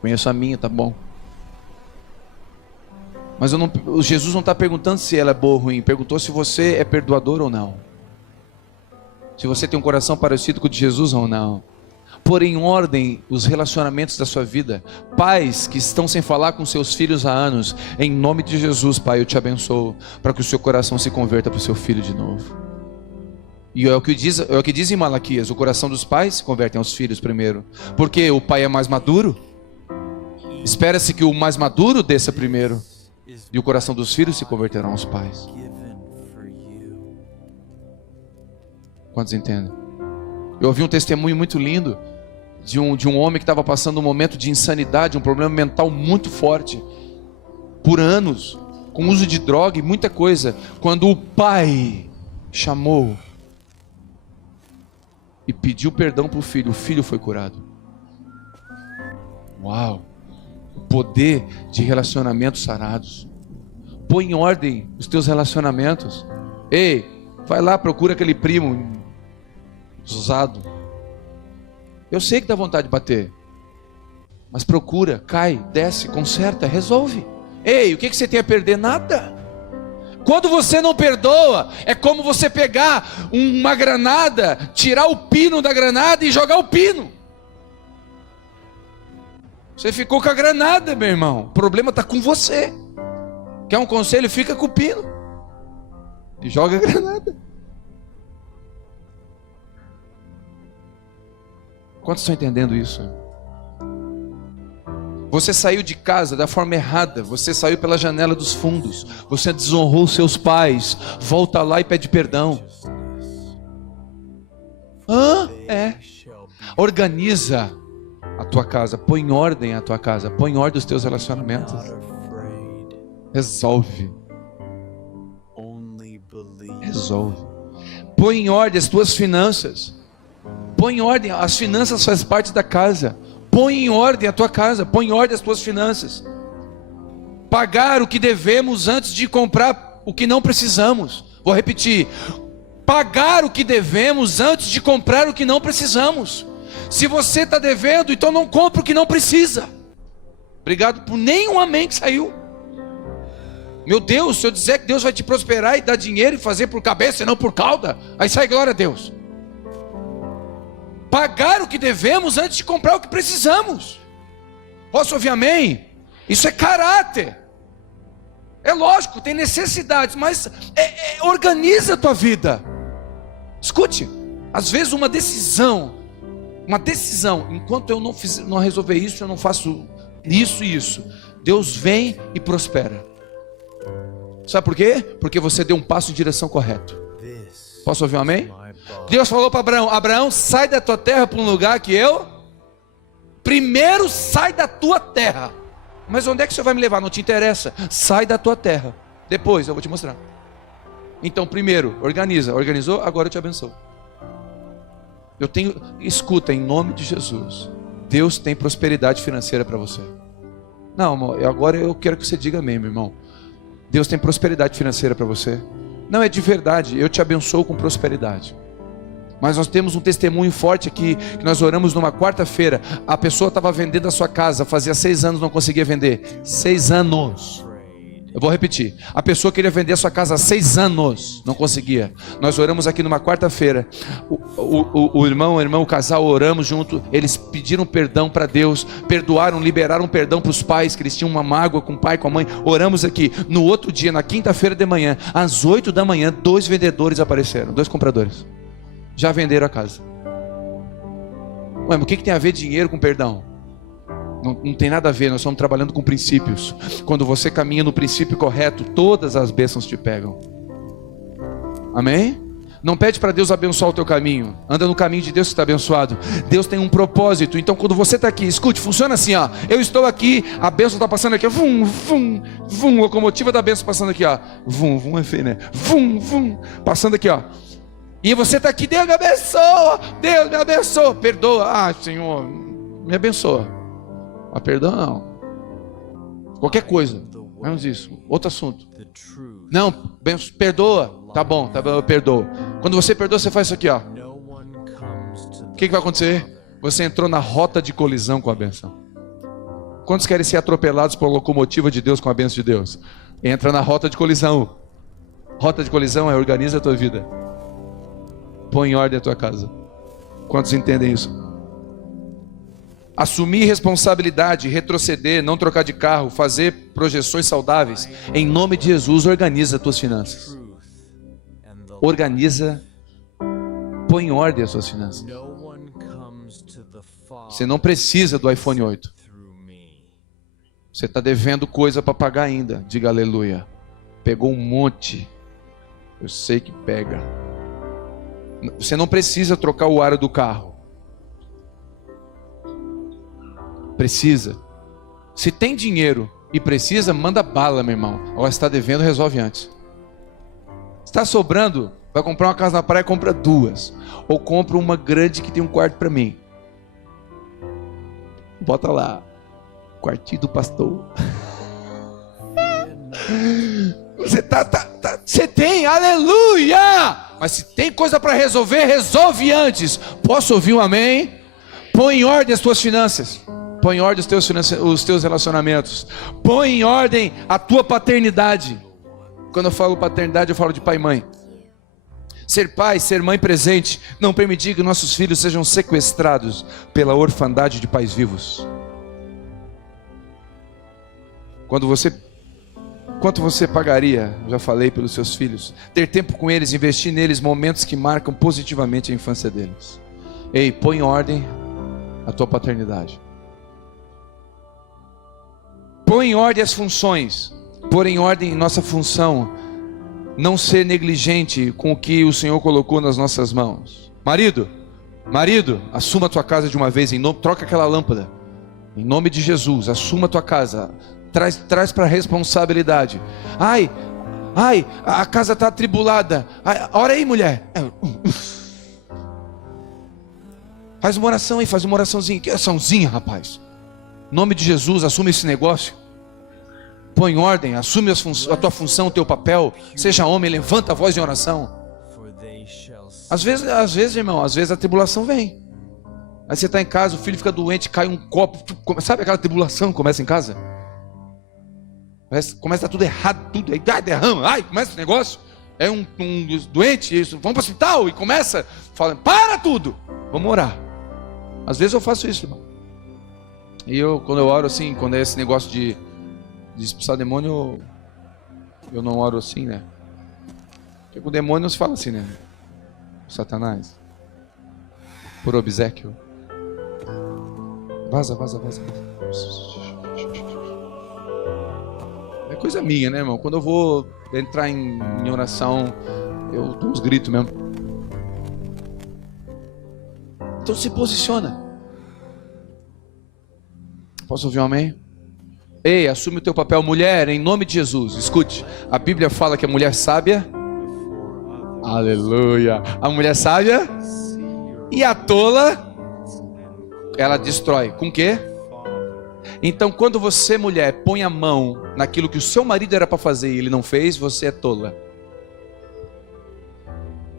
conheço a minha, tá bom. Mas Jesus não está perguntando se ela é boa ou ruim, perguntou se você é perdoador ou não, se você tem um coração parecido com o de Jesus ou não. Pôr em ordem os relacionamentos da sua vida. Pais que estão sem falar com seus filhos há anos, em nome de Jesus, Pai, eu te abençoo, para que o seu coração se converta para o seu filho de novo. E é o que diz em Malaquias, o coração dos pais se converte aos filhos primeiro, porque o pai é mais maduro. Espera-se que o mais maduro desça primeiro, e o coração dos filhos se converterão aos pais. Quantos entendem? Eu ouvi um testemunho muito lindo de um homem que estava passando um momento de insanidade, um problema mental muito forte, por anos, com uso de droga e muita coisa. Quando o pai chamou e pediu perdão para o filho foi curado. Uau! O poder de relacionamentos sarados. Põe em ordem os teus relacionamentos. Ei, vai lá, procura aquele primo usado. Eu sei que dá vontade de bater, mas procura, cai, desce, conserta, resolve. Ei, o que você tem a perder? Nada. Quando você não perdoa, é como você pegar uma granada, tirar o pino da granada e jogar o pino. Você ficou com a granada, meu irmão. O problema está com você. Quer um conselho? Fica com o pino. e joga granada. Quantos estão entendendo isso? Você saiu de casa da forma errada, você saiu pela janela dos fundos, você desonrou seus pais, volta lá e pede perdão. Organiza a tua casa, põe em ordem a tua casa, põe em ordem os teus relacionamentos. Resolve. Põe em ordem as tuas finanças. Põe em ordem, as finanças fazem parte da casa. Põe em ordem a tua casa, põe em ordem as tuas finanças. Pagar o que devemos antes de comprar o que não precisamos. Vou repetir. Pagar o que devemos antes de comprar o que não precisamos. Se você está devendo, então não compra o que não precisa. Obrigado por nenhum amém que saiu. Meu Deus, se eu dizer que Deus vai te prosperar e dar dinheiro e fazer por cabeça e não por cauda, aí sai glória a Deus. Pagar o que devemos antes de comprar o que precisamos. Posso ouvir amém? Isso é caráter. É lógico, tem necessidades, mas organiza a tua vida. Escute, às vezes uma decisão, enquanto eu não resolver isso, eu não faço isso e isso, Deus vem e prospera. Sabe por quê? Porque você deu um passo em direção correta. Posso ouvir um amém? Deus falou para Abraão: Abraão, sai da tua terra para um lugar que eu... Primeiro sai da tua terra. Mas onde é que o Senhor vai me levar? Não te interessa. Sai da tua terra. Depois eu vou te mostrar. Então primeiro, organiza. Organizou? Agora eu te abençoo. Escuta, em nome de Jesus, Deus tem prosperidade financeira para você. Não, amor, agora eu quero que você diga amém, meu irmão. Deus tem prosperidade financeira para você. Não, é de verdade, eu te abençoo com prosperidade. Mas nós temos um testemunho forte aqui, que nós oramos numa quarta-feira. A pessoa estava vendendo a sua casa, fazia 6 anos não conseguia vender. 6 anos. Eu vou repetir. A pessoa queria vender a sua casa há 6 anos, não conseguia. Nós oramos aqui numa quarta-feira. O irmão, o casal, oramos junto. Eles pediram perdão para Deus, perdoaram, liberaram perdão para os pais, que eles tinham uma mágoa com o pai, com a mãe. Oramos aqui. No outro dia, na quinta-feira de manhã, às 8 da manhã, 2 vendedores apareceram, 2 compradores. Já venderam a casa. Ué, mas o que tem a ver dinheiro com perdão? Não tem nada a ver, nós estamos trabalhando com princípios. Quando você caminha no princípio correto, todas as bênçãos te pegam. Amém? Não pede para Deus abençoar o teu caminho. Anda no caminho de Deus que está abençoado. Deus tem um propósito. Então quando você está aqui, escute, funciona assim, ó. Eu estou aqui, a bênção está passando aqui, ó. Vum, vum, vum, locomotiva da bênção passando aqui, ó. Vum, vum, é feio, né? Vum, vum, passando aqui, ó. E você está aqui, Deus me abençoa, Deus me abençoa. Perdoa, Senhor, me abençoa. A perdão não. Qualquer coisa, menos isso. Outro assunto. Não, perdoa. Tá bom, eu perdoo. Quando você perdoa, você faz isso aqui, ó. O que vai acontecer? Você entrou na rota de colisão com a bênção. Quantos querem ser atropelados por locomotiva de Deus com a bênção de Deus? Entra na rota de colisão. Rota de colisão é organiza a tua vida. Põe em ordem a tua casa. Quantos entendem isso? Assumir responsabilidade, retroceder, não trocar de carro, fazer projeções saudáveis. Em nome de Jesus, organiza as tuas finanças. Organiza, põe em ordem as suas finanças. Você não precisa do iPhone 8. Você está devendo coisa para pagar ainda. Diga aleluia. Pegou um monte. Eu sei que pega. Você não precisa trocar o aro do carro. Precisa. Se tem dinheiro e precisa, manda bala, meu irmão. Agora se está devendo, resolve antes. Se está sobrando, vai comprar uma casa na praia, compra 2. Ou compra uma grande que tem um quarto para mim. Bota lá, quartinho do pastor. Você tem, aleluia! Mas se tem coisa para resolver, resolve antes. Posso ouvir um amém? Põe em ordem as tuas finanças. Põe em ordem os teus relacionamentos. Põe em ordem a tua paternidade. Quando eu falo paternidade, eu falo de pai e mãe. Ser pai, ser mãe presente. Não permitir que nossos filhos sejam sequestrados pela orfandade de pais vivos. Quando quanto você pagaria, já falei, pelos seus filhos? Ter tempo com eles, investir neles, momentos que marcam positivamente a infância deles. Ei, põe em ordem a tua paternidade. Põe em ordem as funções. Pôr em ordem nossa função. Não ser negligente com o que o Senhor colocou nas nossas mãos. Marido, assuma a tua casa de uma vez, troca aquela lâmpada. Em nome de Jesus, assuma a tua casa. Traz para a responsabilidade. Ai, a casa está atribulada. Ora aí, mulher. Faz uma oração aí, faz uma oraçãozinha. Que oraçãozinha, rapaz? Em nome de Jesus, assume esse negócio. Põe em ordem, assume a tua função, o teu papel. Seja homem, levanta a voz em oração. Às vezes, irmão, às vezes a tribulação vem. Aí você está em casa, o filho fica doente, cai um copo. Sabe aquela tribulação que começa em casa? Começa a dar tudo errado, tudo. Aí derrama, começa esse negócio. É um doente, isso, vamos para o hospital. E começa, falando, para tudo. Vamos orar. Às vezes eu faço isso, irmão. E quando eu oro assim, quando é esse negócio de expulsar demônio, eu não oro assim, né? Porque com o demônio não se fala assim, né? Satanás, por obséquio. Vaza. É coisa minha, né, irmão? Quando eu vou entrar em oração, eu dou uns gritos mesmo. Então se posiciona. Posso ouvir um amém? Ei, assume o teu papel, mulher, em nome de Jesus. Escute, a Bíblia fala que a mulher sábia, aleluia, a mulher sábia e a tola, ela destrói. Com o quê? Então quando você, mulher, põe a mão naquilo que o seu marido era para fazer e ele não fez, você é tola.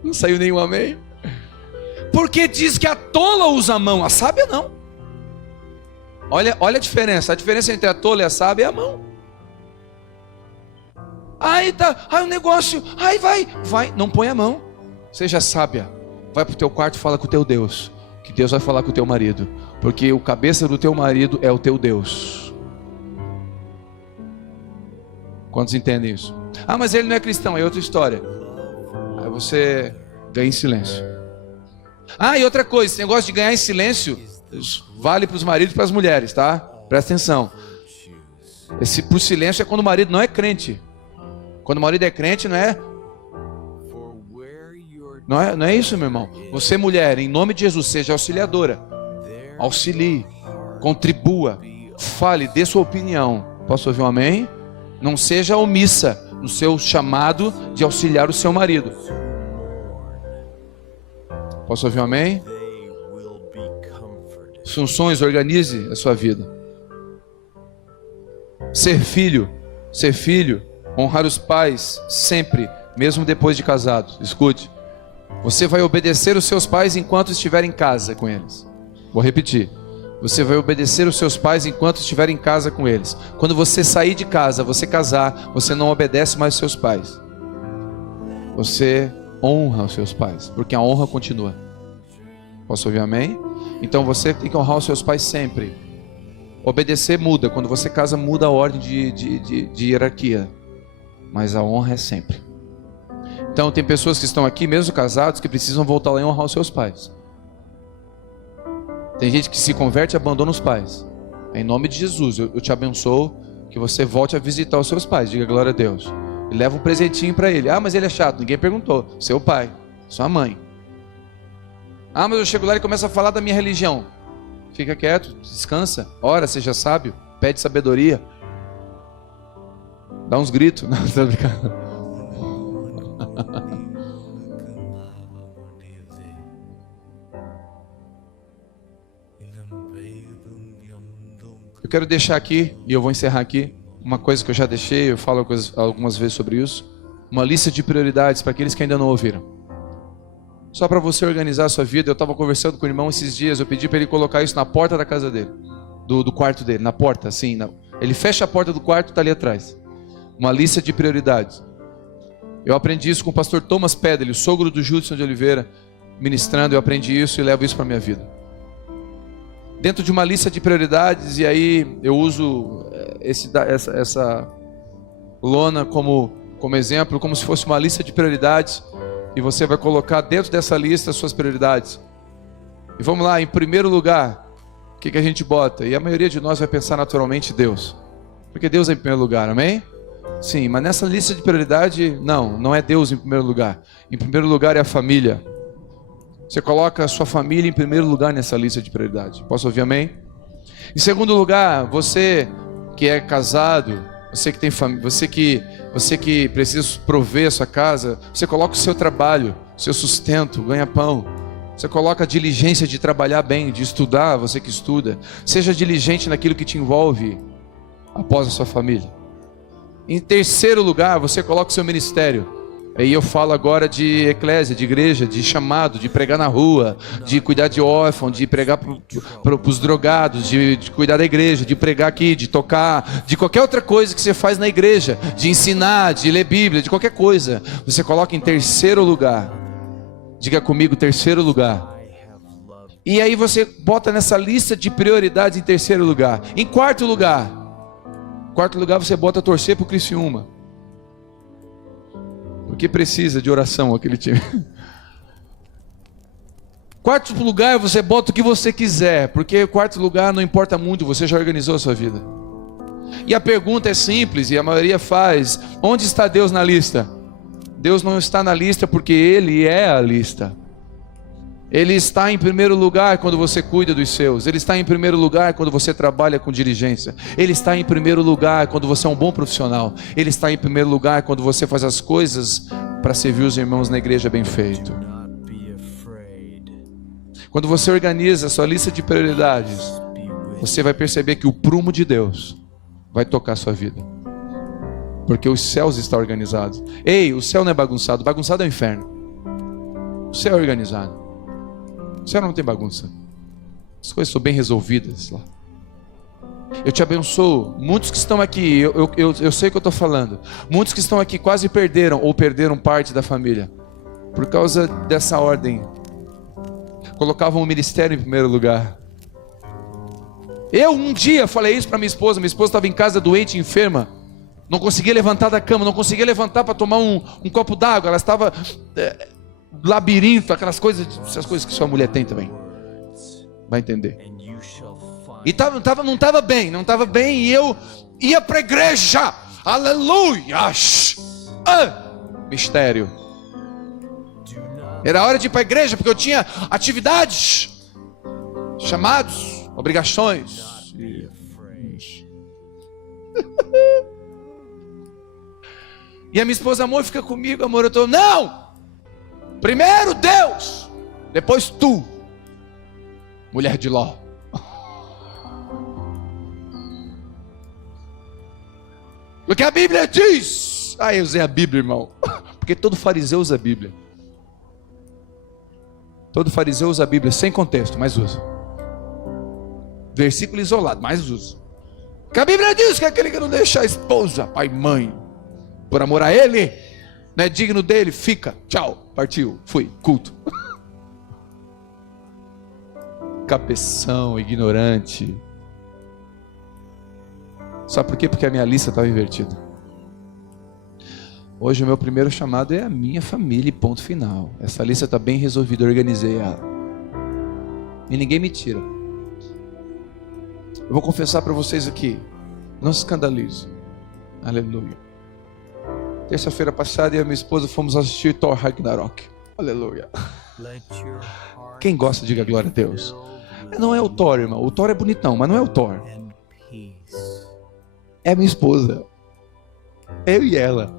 Não saiu nenhum amém? Porque diz que a tola usa a mão, a sábia não. Olha a diferença entre a tola e a sábia é a mão. O negócio, vai, não põe a mão. Seja sábia, vai para o teu quarto e fala com o teu Deus, que Deus vai falar com o teu marido, porque o cabeça do teu marido é o teu Deus. Quantos entendem isso? Mas ele não é cristão, é outra história. Aí você ganha em silêncio. E outra coisa, esse negócio de ganhar em silêncio vale para os maridos e para as mulheres, tá? Presta atenção. Pro silêncio é quando o marido não é crente. Quando o marido é crente, não é isso, meu irmão. Você, mulher, em nome de Jesus, seja auxiliadora. Auxilie, contribua, fale, dê sua opinião. Posso ouvir um amém? Não seja omissa no seu chamado de auxiliar o seu marido. Posso ouvir um amém? Funções, organize a sua vida. Ser filho, honrar os pais sempre, mesmo depois de casados. Escute, você vai obedecer os seus pais enquanto estiver em casa com eles. Vou repetir, você vai obedecer os seus pais enquanto estiver em casa com eles. Quando você sair de casa, você casar, você não obedece mais os seus pais. Você honra os seus pais, porque a honra continua. Posso ouvir amém? Então você tem que honrar os seus pais sempre. Obedecer muda, quando você casa muda a ordem de hierarquia, mas a honra é sempre. Então tem pessoas que estão aqui, mesmo casados, que precisam voltar lá e honrar os seus pais. Tem gente que se converte e abandona os pais. Em nome de Jesus, eu te abençoo, que você volte a visitar os seus pais, diga glória a Deus. E leva um presentinho para ele. Mas ele é chato, ninguém perguntou. Seu pai, sua mãe. Mas eu chego lá e começo a falar da minha religião. Fica quieto, descansa, ora, seja sábio, pede sabedoria. Dá uns gritos. Não, tô brincando. Eu quero deixar aqui, e eu vou encerrar aqui, uma coisa que eu já deixei, eu falo algumas vezes sobre isso. Uma lista de prioridades para aqueles que ainda não ouviram. Só para você organizar a sua vida. Eu estava conversando com o irmão esses dias. Eu pedi para ele colocar isso na porta da casa dele, do quarto dele, na porta, assim. Ele fecha a porta do quarto, está ali atrás. Uma lista de prioridades. Eu aprendi isso com o pastor Thomas Pedley, o sogro do Judson de Oliveira, ministrando. Eu aprendi isso e levo isso para a minha vida. Dentro de uma lista de prioridades, e aí eu uso lona como exemplo, como se fosse uma lista de prioridades. E você vai colocar dentro dessa lista as suas prioridades. E vamos lá, em primeiro lugar, o que a gente bota? E a maioria de nós vai pensar naturalmente Deus. Porque Deus é em primeiro lugar, amém? Sim, mas nessa lista de prioridade, não é Deus em primeiro lugar. Em primeiro lugar é a família. Você coloca a sua família em primeiro lugar nessa lista de prioridade. Posso ouvir amém? Em segundo lugar, você que é casado, você que tem família, você que precisa prover a sua casa, você coloca o seu trabalho, o seu sustento, ganha-pão. Você coloca a diligência de trabalhar bem, de estudar, você que estuda. Seja diligente naquilo que te envolve após a sua família. Em terceiro lugar, você coloca o seu ministério. Aí eu falo agora de eclésia, de igreja, de chamado, de pregar na rua, de cuidar de órfão, de pregar para os drogados, de cuidar da igreja, de pregar aqui, de tocar, de qualquer outra coisa que você faz na igreja, de ensinar, de ler Bíblia, de qualquer coisa. Você coloca em terceiro lugar. Diga comigo, terceiro lugar. E aí você bota nessa lista de prioridades em terceiro lugar. Em quarto lugar você bota torcer para o Criciúma. Porque precisa de oração aquele time. Quarto lugar, você bota o que você quiser, porque quarto lugar não importa muito, você já organizou a sua vida. E a pergunta é simples, e a maioria faz: onde está Deus na lista? Deus não está na lista porque Ele é a lista. Ele está em primeiro lugar quando você cuida dos seus. Ele está em primeiro lugar quando você trabalha com diligência. Ele está em primeiro lugar quando você é um bom profissional. Ele está em primeiro lugar quando você faz as coisas para servir os irmãos na igreja bem feito. Quando você organiza a sua lista de prioridades, você vai perceber que o prumo de Deus vai tocar a sua vida. Porque os céus estão organizados. Ei, o céu não é bagunçado. Bagunçado é o inferno. O céu é organizado. O céu não tem bagunça. As coisas são bem resolvidas lá. Eu te abençoo. Muitos que estão aqui, eu sei o que eu estou falando. Muitos que estão aqui quase perderam ou perderam parte da família por causa dessa ordem. Colocavam o ministério em primeiro lugar. Eu um dia falei isso para minha esposa. Minha esposa estava em casa doente, enferma. Não conseguia levantar da cama, não conseguia levantar para tomar um copo d'água. Ela estava... labirinto, aquelas coisas, essas coisas que sua mulher tem também. Vai entender. E não estava bem, e eu ia para a igreja. Aleluia! Mistério. Era hora de ir para a igreja porque eu tinha atividades, chamados, obrigações. E a minha esposa, amor, fica comigo, amor. Eu estou, não! Primeiro Deus, depois tu, mulher de Ló. Porque a Bíblia diz. Eu usei a Bíblia, irmão. Porque todo fariseu usa a Bíblia. Todo fariseu usa a Bíblia sem contexto, mas usa. Versículo isolado, mas usa. Porque a Bíblia diz que aquele que não deixa a esposa, pai e mãe, por amor a ele, não é digno dele, fica, tchau, partiu, fui, culto. Cabeção, ignorante. Sabe por quê? Porque a minha lista estava invertida. Hoje o meu primeiro chamado é a minha família e ponto final. Essa lista está bem resolvida, eu organizei ela. E ninguém me tira. Eu vou confessar para vocês aqui, não se escandalize. Aleluia. Terça-feira passada eu e minha esposa fomos assistir Thor Ragnarok. Aleluia. Quem gosta, diga glória a Deus. Não é o Thor, irmão. O Thor é bonitão, mas não é o Thor. É minha esposa. Eu e ela.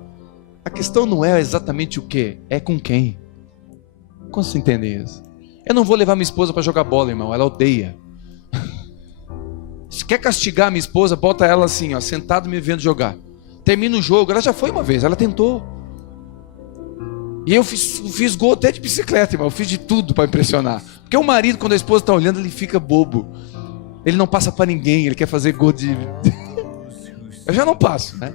A questão não é exatamente o que, é com quem. Como vocês entendem isso? Eu não vou levar minha esposa para jogar bola, irmão. Ela odeia. Se quer castigar minha esposa, bota ela assim, ó, sentada me vendo jogar. Termina o jogo, ela já foi uma vez, ela tentou. E eu fiz gol até de bicicleta, irmão. Eu fiz de tudo para impressionar. Porque o marido, quando a esposa está olhando, ele fica bobo. Ele não passa para ninguém, ele quer fazer gol de... Eu já não passo, né?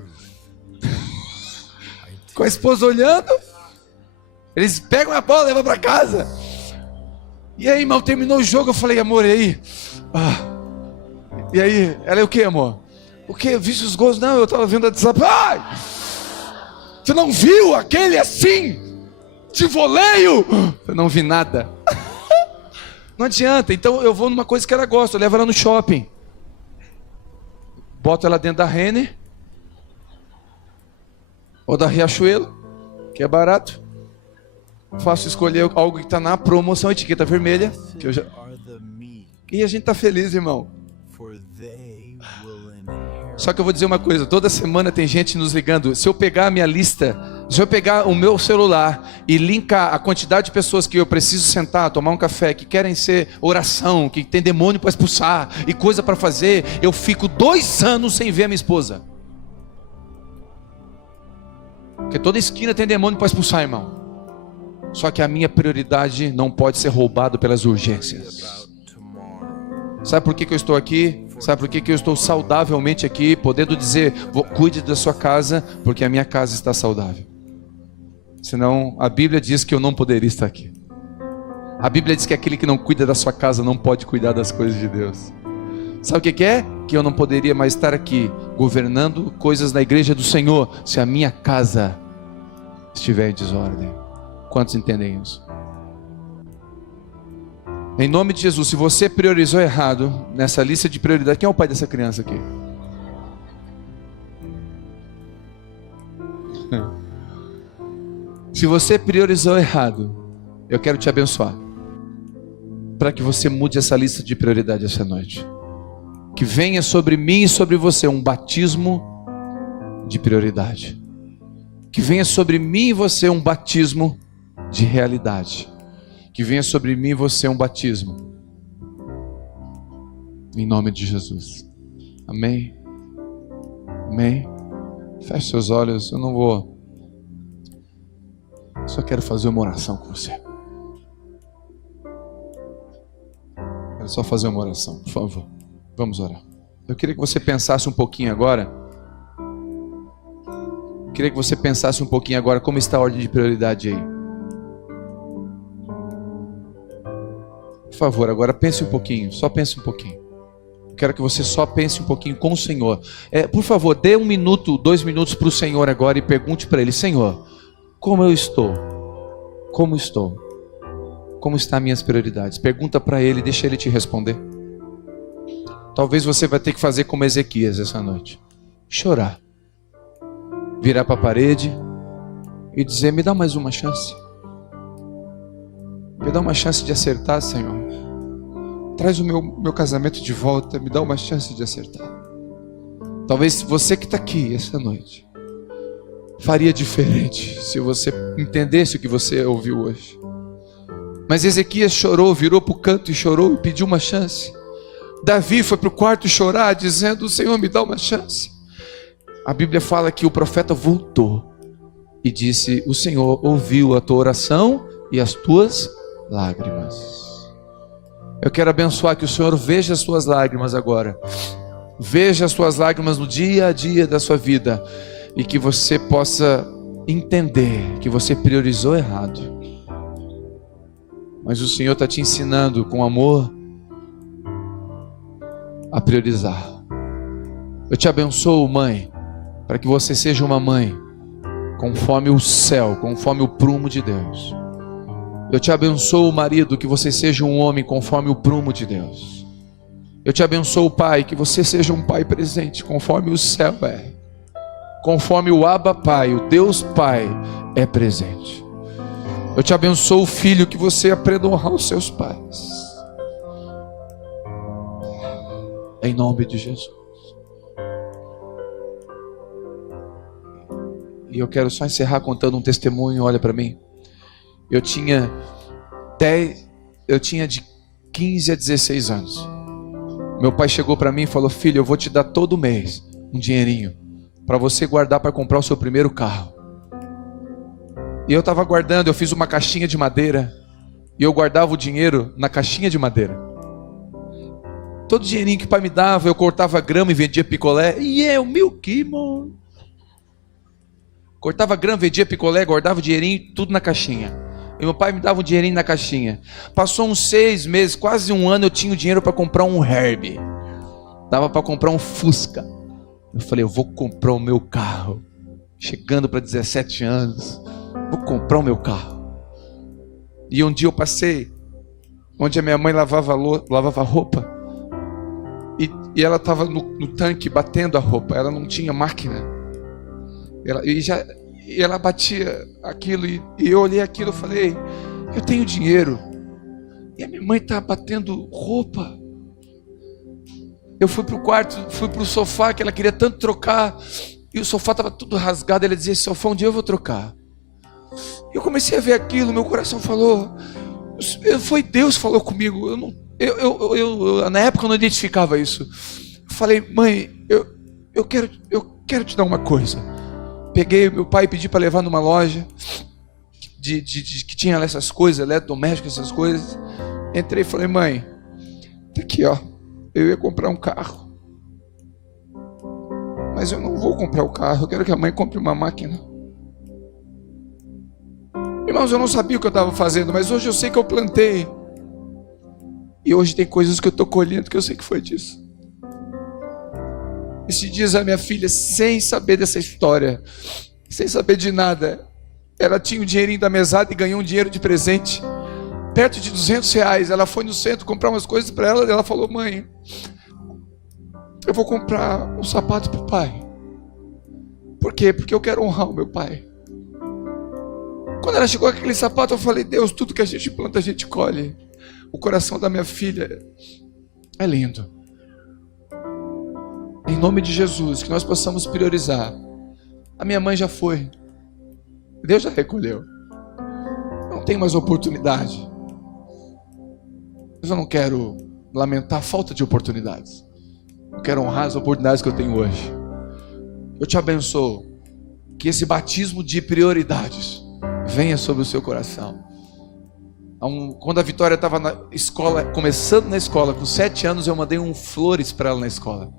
Com a esposa olhando, eles pegam a bola e levam para casa. E aí, irmão, terminou o jogo, eu falei, amor, e aí? E aí? Ela é o que, amor? O que? Viste os gols? Não, eu estava vendo a WhatsApp. Ai! Você não viu aquele assim, de voleio? Eu não vi nada. Não adianta. Então eu vou numa coisa que ela gosta, eu levo ela no shopping. Boto ela dentro da Renner ou da Riachuelo, que é barato. Faço escolher algo que está na promoção, etiqueta vermelha, que eu já... E a gente está feliz, irmão. Só que eu vou dizer uma coisa, toda semana tem gente nos ligando. Se eu pegar a minha lista, se eu pegar o meu celular e linkar a quantidade de pessoas que eu preciso sentar, tomar um café, que querem ser oração, que tem demônio para expulsar e coisa para fazer, eu fico 2 anos sem ver a minha esposa. Porque toda esquina tem demônio para expulsar, irmão. Só que a minha prioridade não pode ser roubada pelas urgências. Sabe por que eu estou aqui? Sabe por que eu estou saudavelmente aqui? Podendo dizer, cuide da sua casa, porque a minha casa está saudável. Senão a Bíblia diz que eu não poderia estar aqui. A Bíblia diz que aquele que não cuida da sua casa não pode cuidar das coisas de Deus. Sabe o que é? Que eu não poderia mais estar aqui governando coisas na igreja do Senhor se a minha casa estiver em desordem. Quantos entendem isso? Em nome de Jesus, se você priorizou errado nessa lista de prioridade, quem é o pai dessa criança aqui? Se você priorizou errado, eu quero te abençoar, para que você mude essa lista de prioridade essa noite. Que venha sobre mim e sobre você um batismo de prioridade. Que venha sobre mim e você um batismo de realidade. Que venha sobre mim e você um batismo. Em nome de Jesus. Amém. Amém. Feche seus olhos. Eu não vou. Só quero fazer uma oração com você. Quero só fazer uma oração, por favor. Vamos orar. Eu queria que você pensasse um pouquinho agora. Eu queria que você pensasse um pouquinho agora como está a ordem de prioridade aí. Por favor, agora pense um pouquinho, só pense um pouquinho. Eu quero que você só pense um pouquinho com o Senhor. Por favor, dê 1 minuto, 2 minutos para o Senhor agora e pergunte para Ele: Senhor, como eu estou? Como estou? Como estão as minhas prioridades? Pergunta para Ele, deixa Ele te responder. Talvez você vai ter que fazer como Ezequias essa noite. Chorar. Virar para a parede e dizer: me dá mais uma chance. Me dá uma chance de acertar, Senhor. Traz o meu casamento de volta. Me dá uma chance de acertar. Talvez você que está aqui essa noite faria diferente se você entendesse o que você ouviu hoje. Mas Ezequias chorou, virou para o canto e chorou e pediu uma chance. Davi foi para o quarto chorar, dizendo: Senhor, me dá uma chance. A Bíblia fala que o profeta voltou e disse: o Senhor ouviu a tua oração e as tuas lágrimas. Eu quero abençoar que o Senhor veja as suas lágrimas agora. Veja as suas lágrimas no dia a dia da sua vida. E que você possa entender que você priorizou errado. Mas o Senhor está te ensinando com amor a priorizar. Eu te abençoo, mãe, para que você seja uma mãe conforme o céu, conforme o prumo de Deus. Eu te abençoo, marido, que você seja um homem conforme o prumo de Deus. Eu te abençoo, pai, que você seja um pai presente conforme o céu é. Conforme o Abba Pai, o Deus Pai é presente. Eu te abençoo, filho, que você aprenda a honrar os seus pais. Em nome de Jesus. E eu quero só encerrar contando um testemunho. Olha para mim. Eu tinha de 15 a 16 anos. Meu pai chegou para mim e falou: filho, eu vou te dar todo mês um dinheirinho para você guardar para comprar o seu primeiro carro. E eu estava guardando, eu fiz uma caixinha de madeira e eu guardava o dinheiro na caixinha de madeira. Todo o dinheirinho que o pai me dava, eu cortava grama e vendia picolé. E eu, milk, mano. Cortava grama, vendia picolé, guardava o dinheirinho, tudo na caixinha. E meu pai me dava um dinheirinho na caixinha. Passou uns 6 meses, quase um ano, eu tinha o dinheiro para comprar um Herbie. Dava para comprar um Fusca. Eu falei: eu vou comprar o meu carro. chegando para 17 anos, vou comprar o meu carro. E um dia eu passei onde a minha mãe lavava roupa, e ela estava no tanque batendo a roupa, ela não tinha máquina, e ela batia aquilo, e eu olhei aquilo e falei, eu tenho dinheiro, e a minha mãe está batendo roupa. Eu fui para o quarto, fui para o sofá, que ela queria tanto trocar, e o sofá estava tudo rasgado. Ela dizia, esse sofá um dia eu vou trocar. Eu comecei a ver aquilo, meu coração falou, foi Deus que falou comigo. Na época eu não identificava isso. Eu falei, mãe, eu quero te dar uma coisa. Peguei meu pai e pedi para levar numa loja que tinha essas coisas, eletrodomésticos, essas coisas. Entrei e falei, mãe, tá aqui, ó, eu ia comprar um carro, mas eu não vou comprar o carro, eu quero que a mãe compre uma máquina. Irmãos, eu não sabia o que eu estava fazendo, mas hoje eu sei que eu plantei. E hoje tem coisas que eu estou colhendo que eu sei que foi disso. Esses dias a minha filha, sem saber dessa história, sem saber de nada, ela tinha um dinheirinho da mesada e ganhou um dinheiro de presente, perto de R$200. Ela foi no centro comprar umas coisas para ela, e ela falou, mãe, eu vou comprar um sapato para o pai. Por quê? Porque eu quero honrar o meu pai. Quando ela chegou com aquele sapato, eu falei, Deus, tudo que a gente planta, a gente colhe. O coração da minha filha é lindo. Em nome de Jesus, que nós possamos priorizar. A minha mãe já foi. Deus já recolheu. Não tem mais oportunidade. Mas eu não quero lamentar a falta de oportunidades. Eu quero honrar as oportunidades que eu tenho hoje. Eu te abençoo. Que esse batismo de prioridades venha sobre o seu coração. Quando a Vitória estava na escola, começando na escola, com 7 anos, eu mandei flores para ela na escola,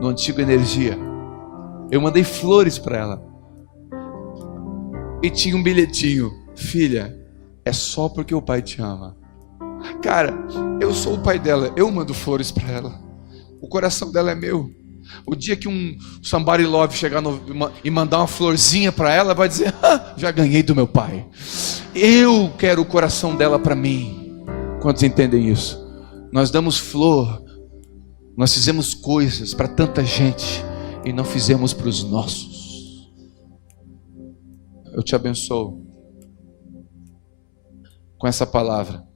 no Antigo Energia. Eu mandei flores para ela, e tinha um bilhetinho, filha, é só porque o pai te ama. Cara, eu sou o pai dela, eu mando flores para ela, o coração dela é meu. O dia que um somebody love chegar e mandar uma florzinha para ela, vai dizer, já ganhei do meu pai. Eu quero o coração dela para mim. Quantos entendem isso? Nós damos flor, nós fizemos coisas para tanta gente e não fizemos para os nossos. Eu te abençoo com essa palavra.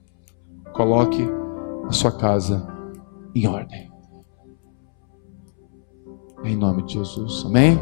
Coloque a sua casa em ordem. Em nome de Jesus, amém?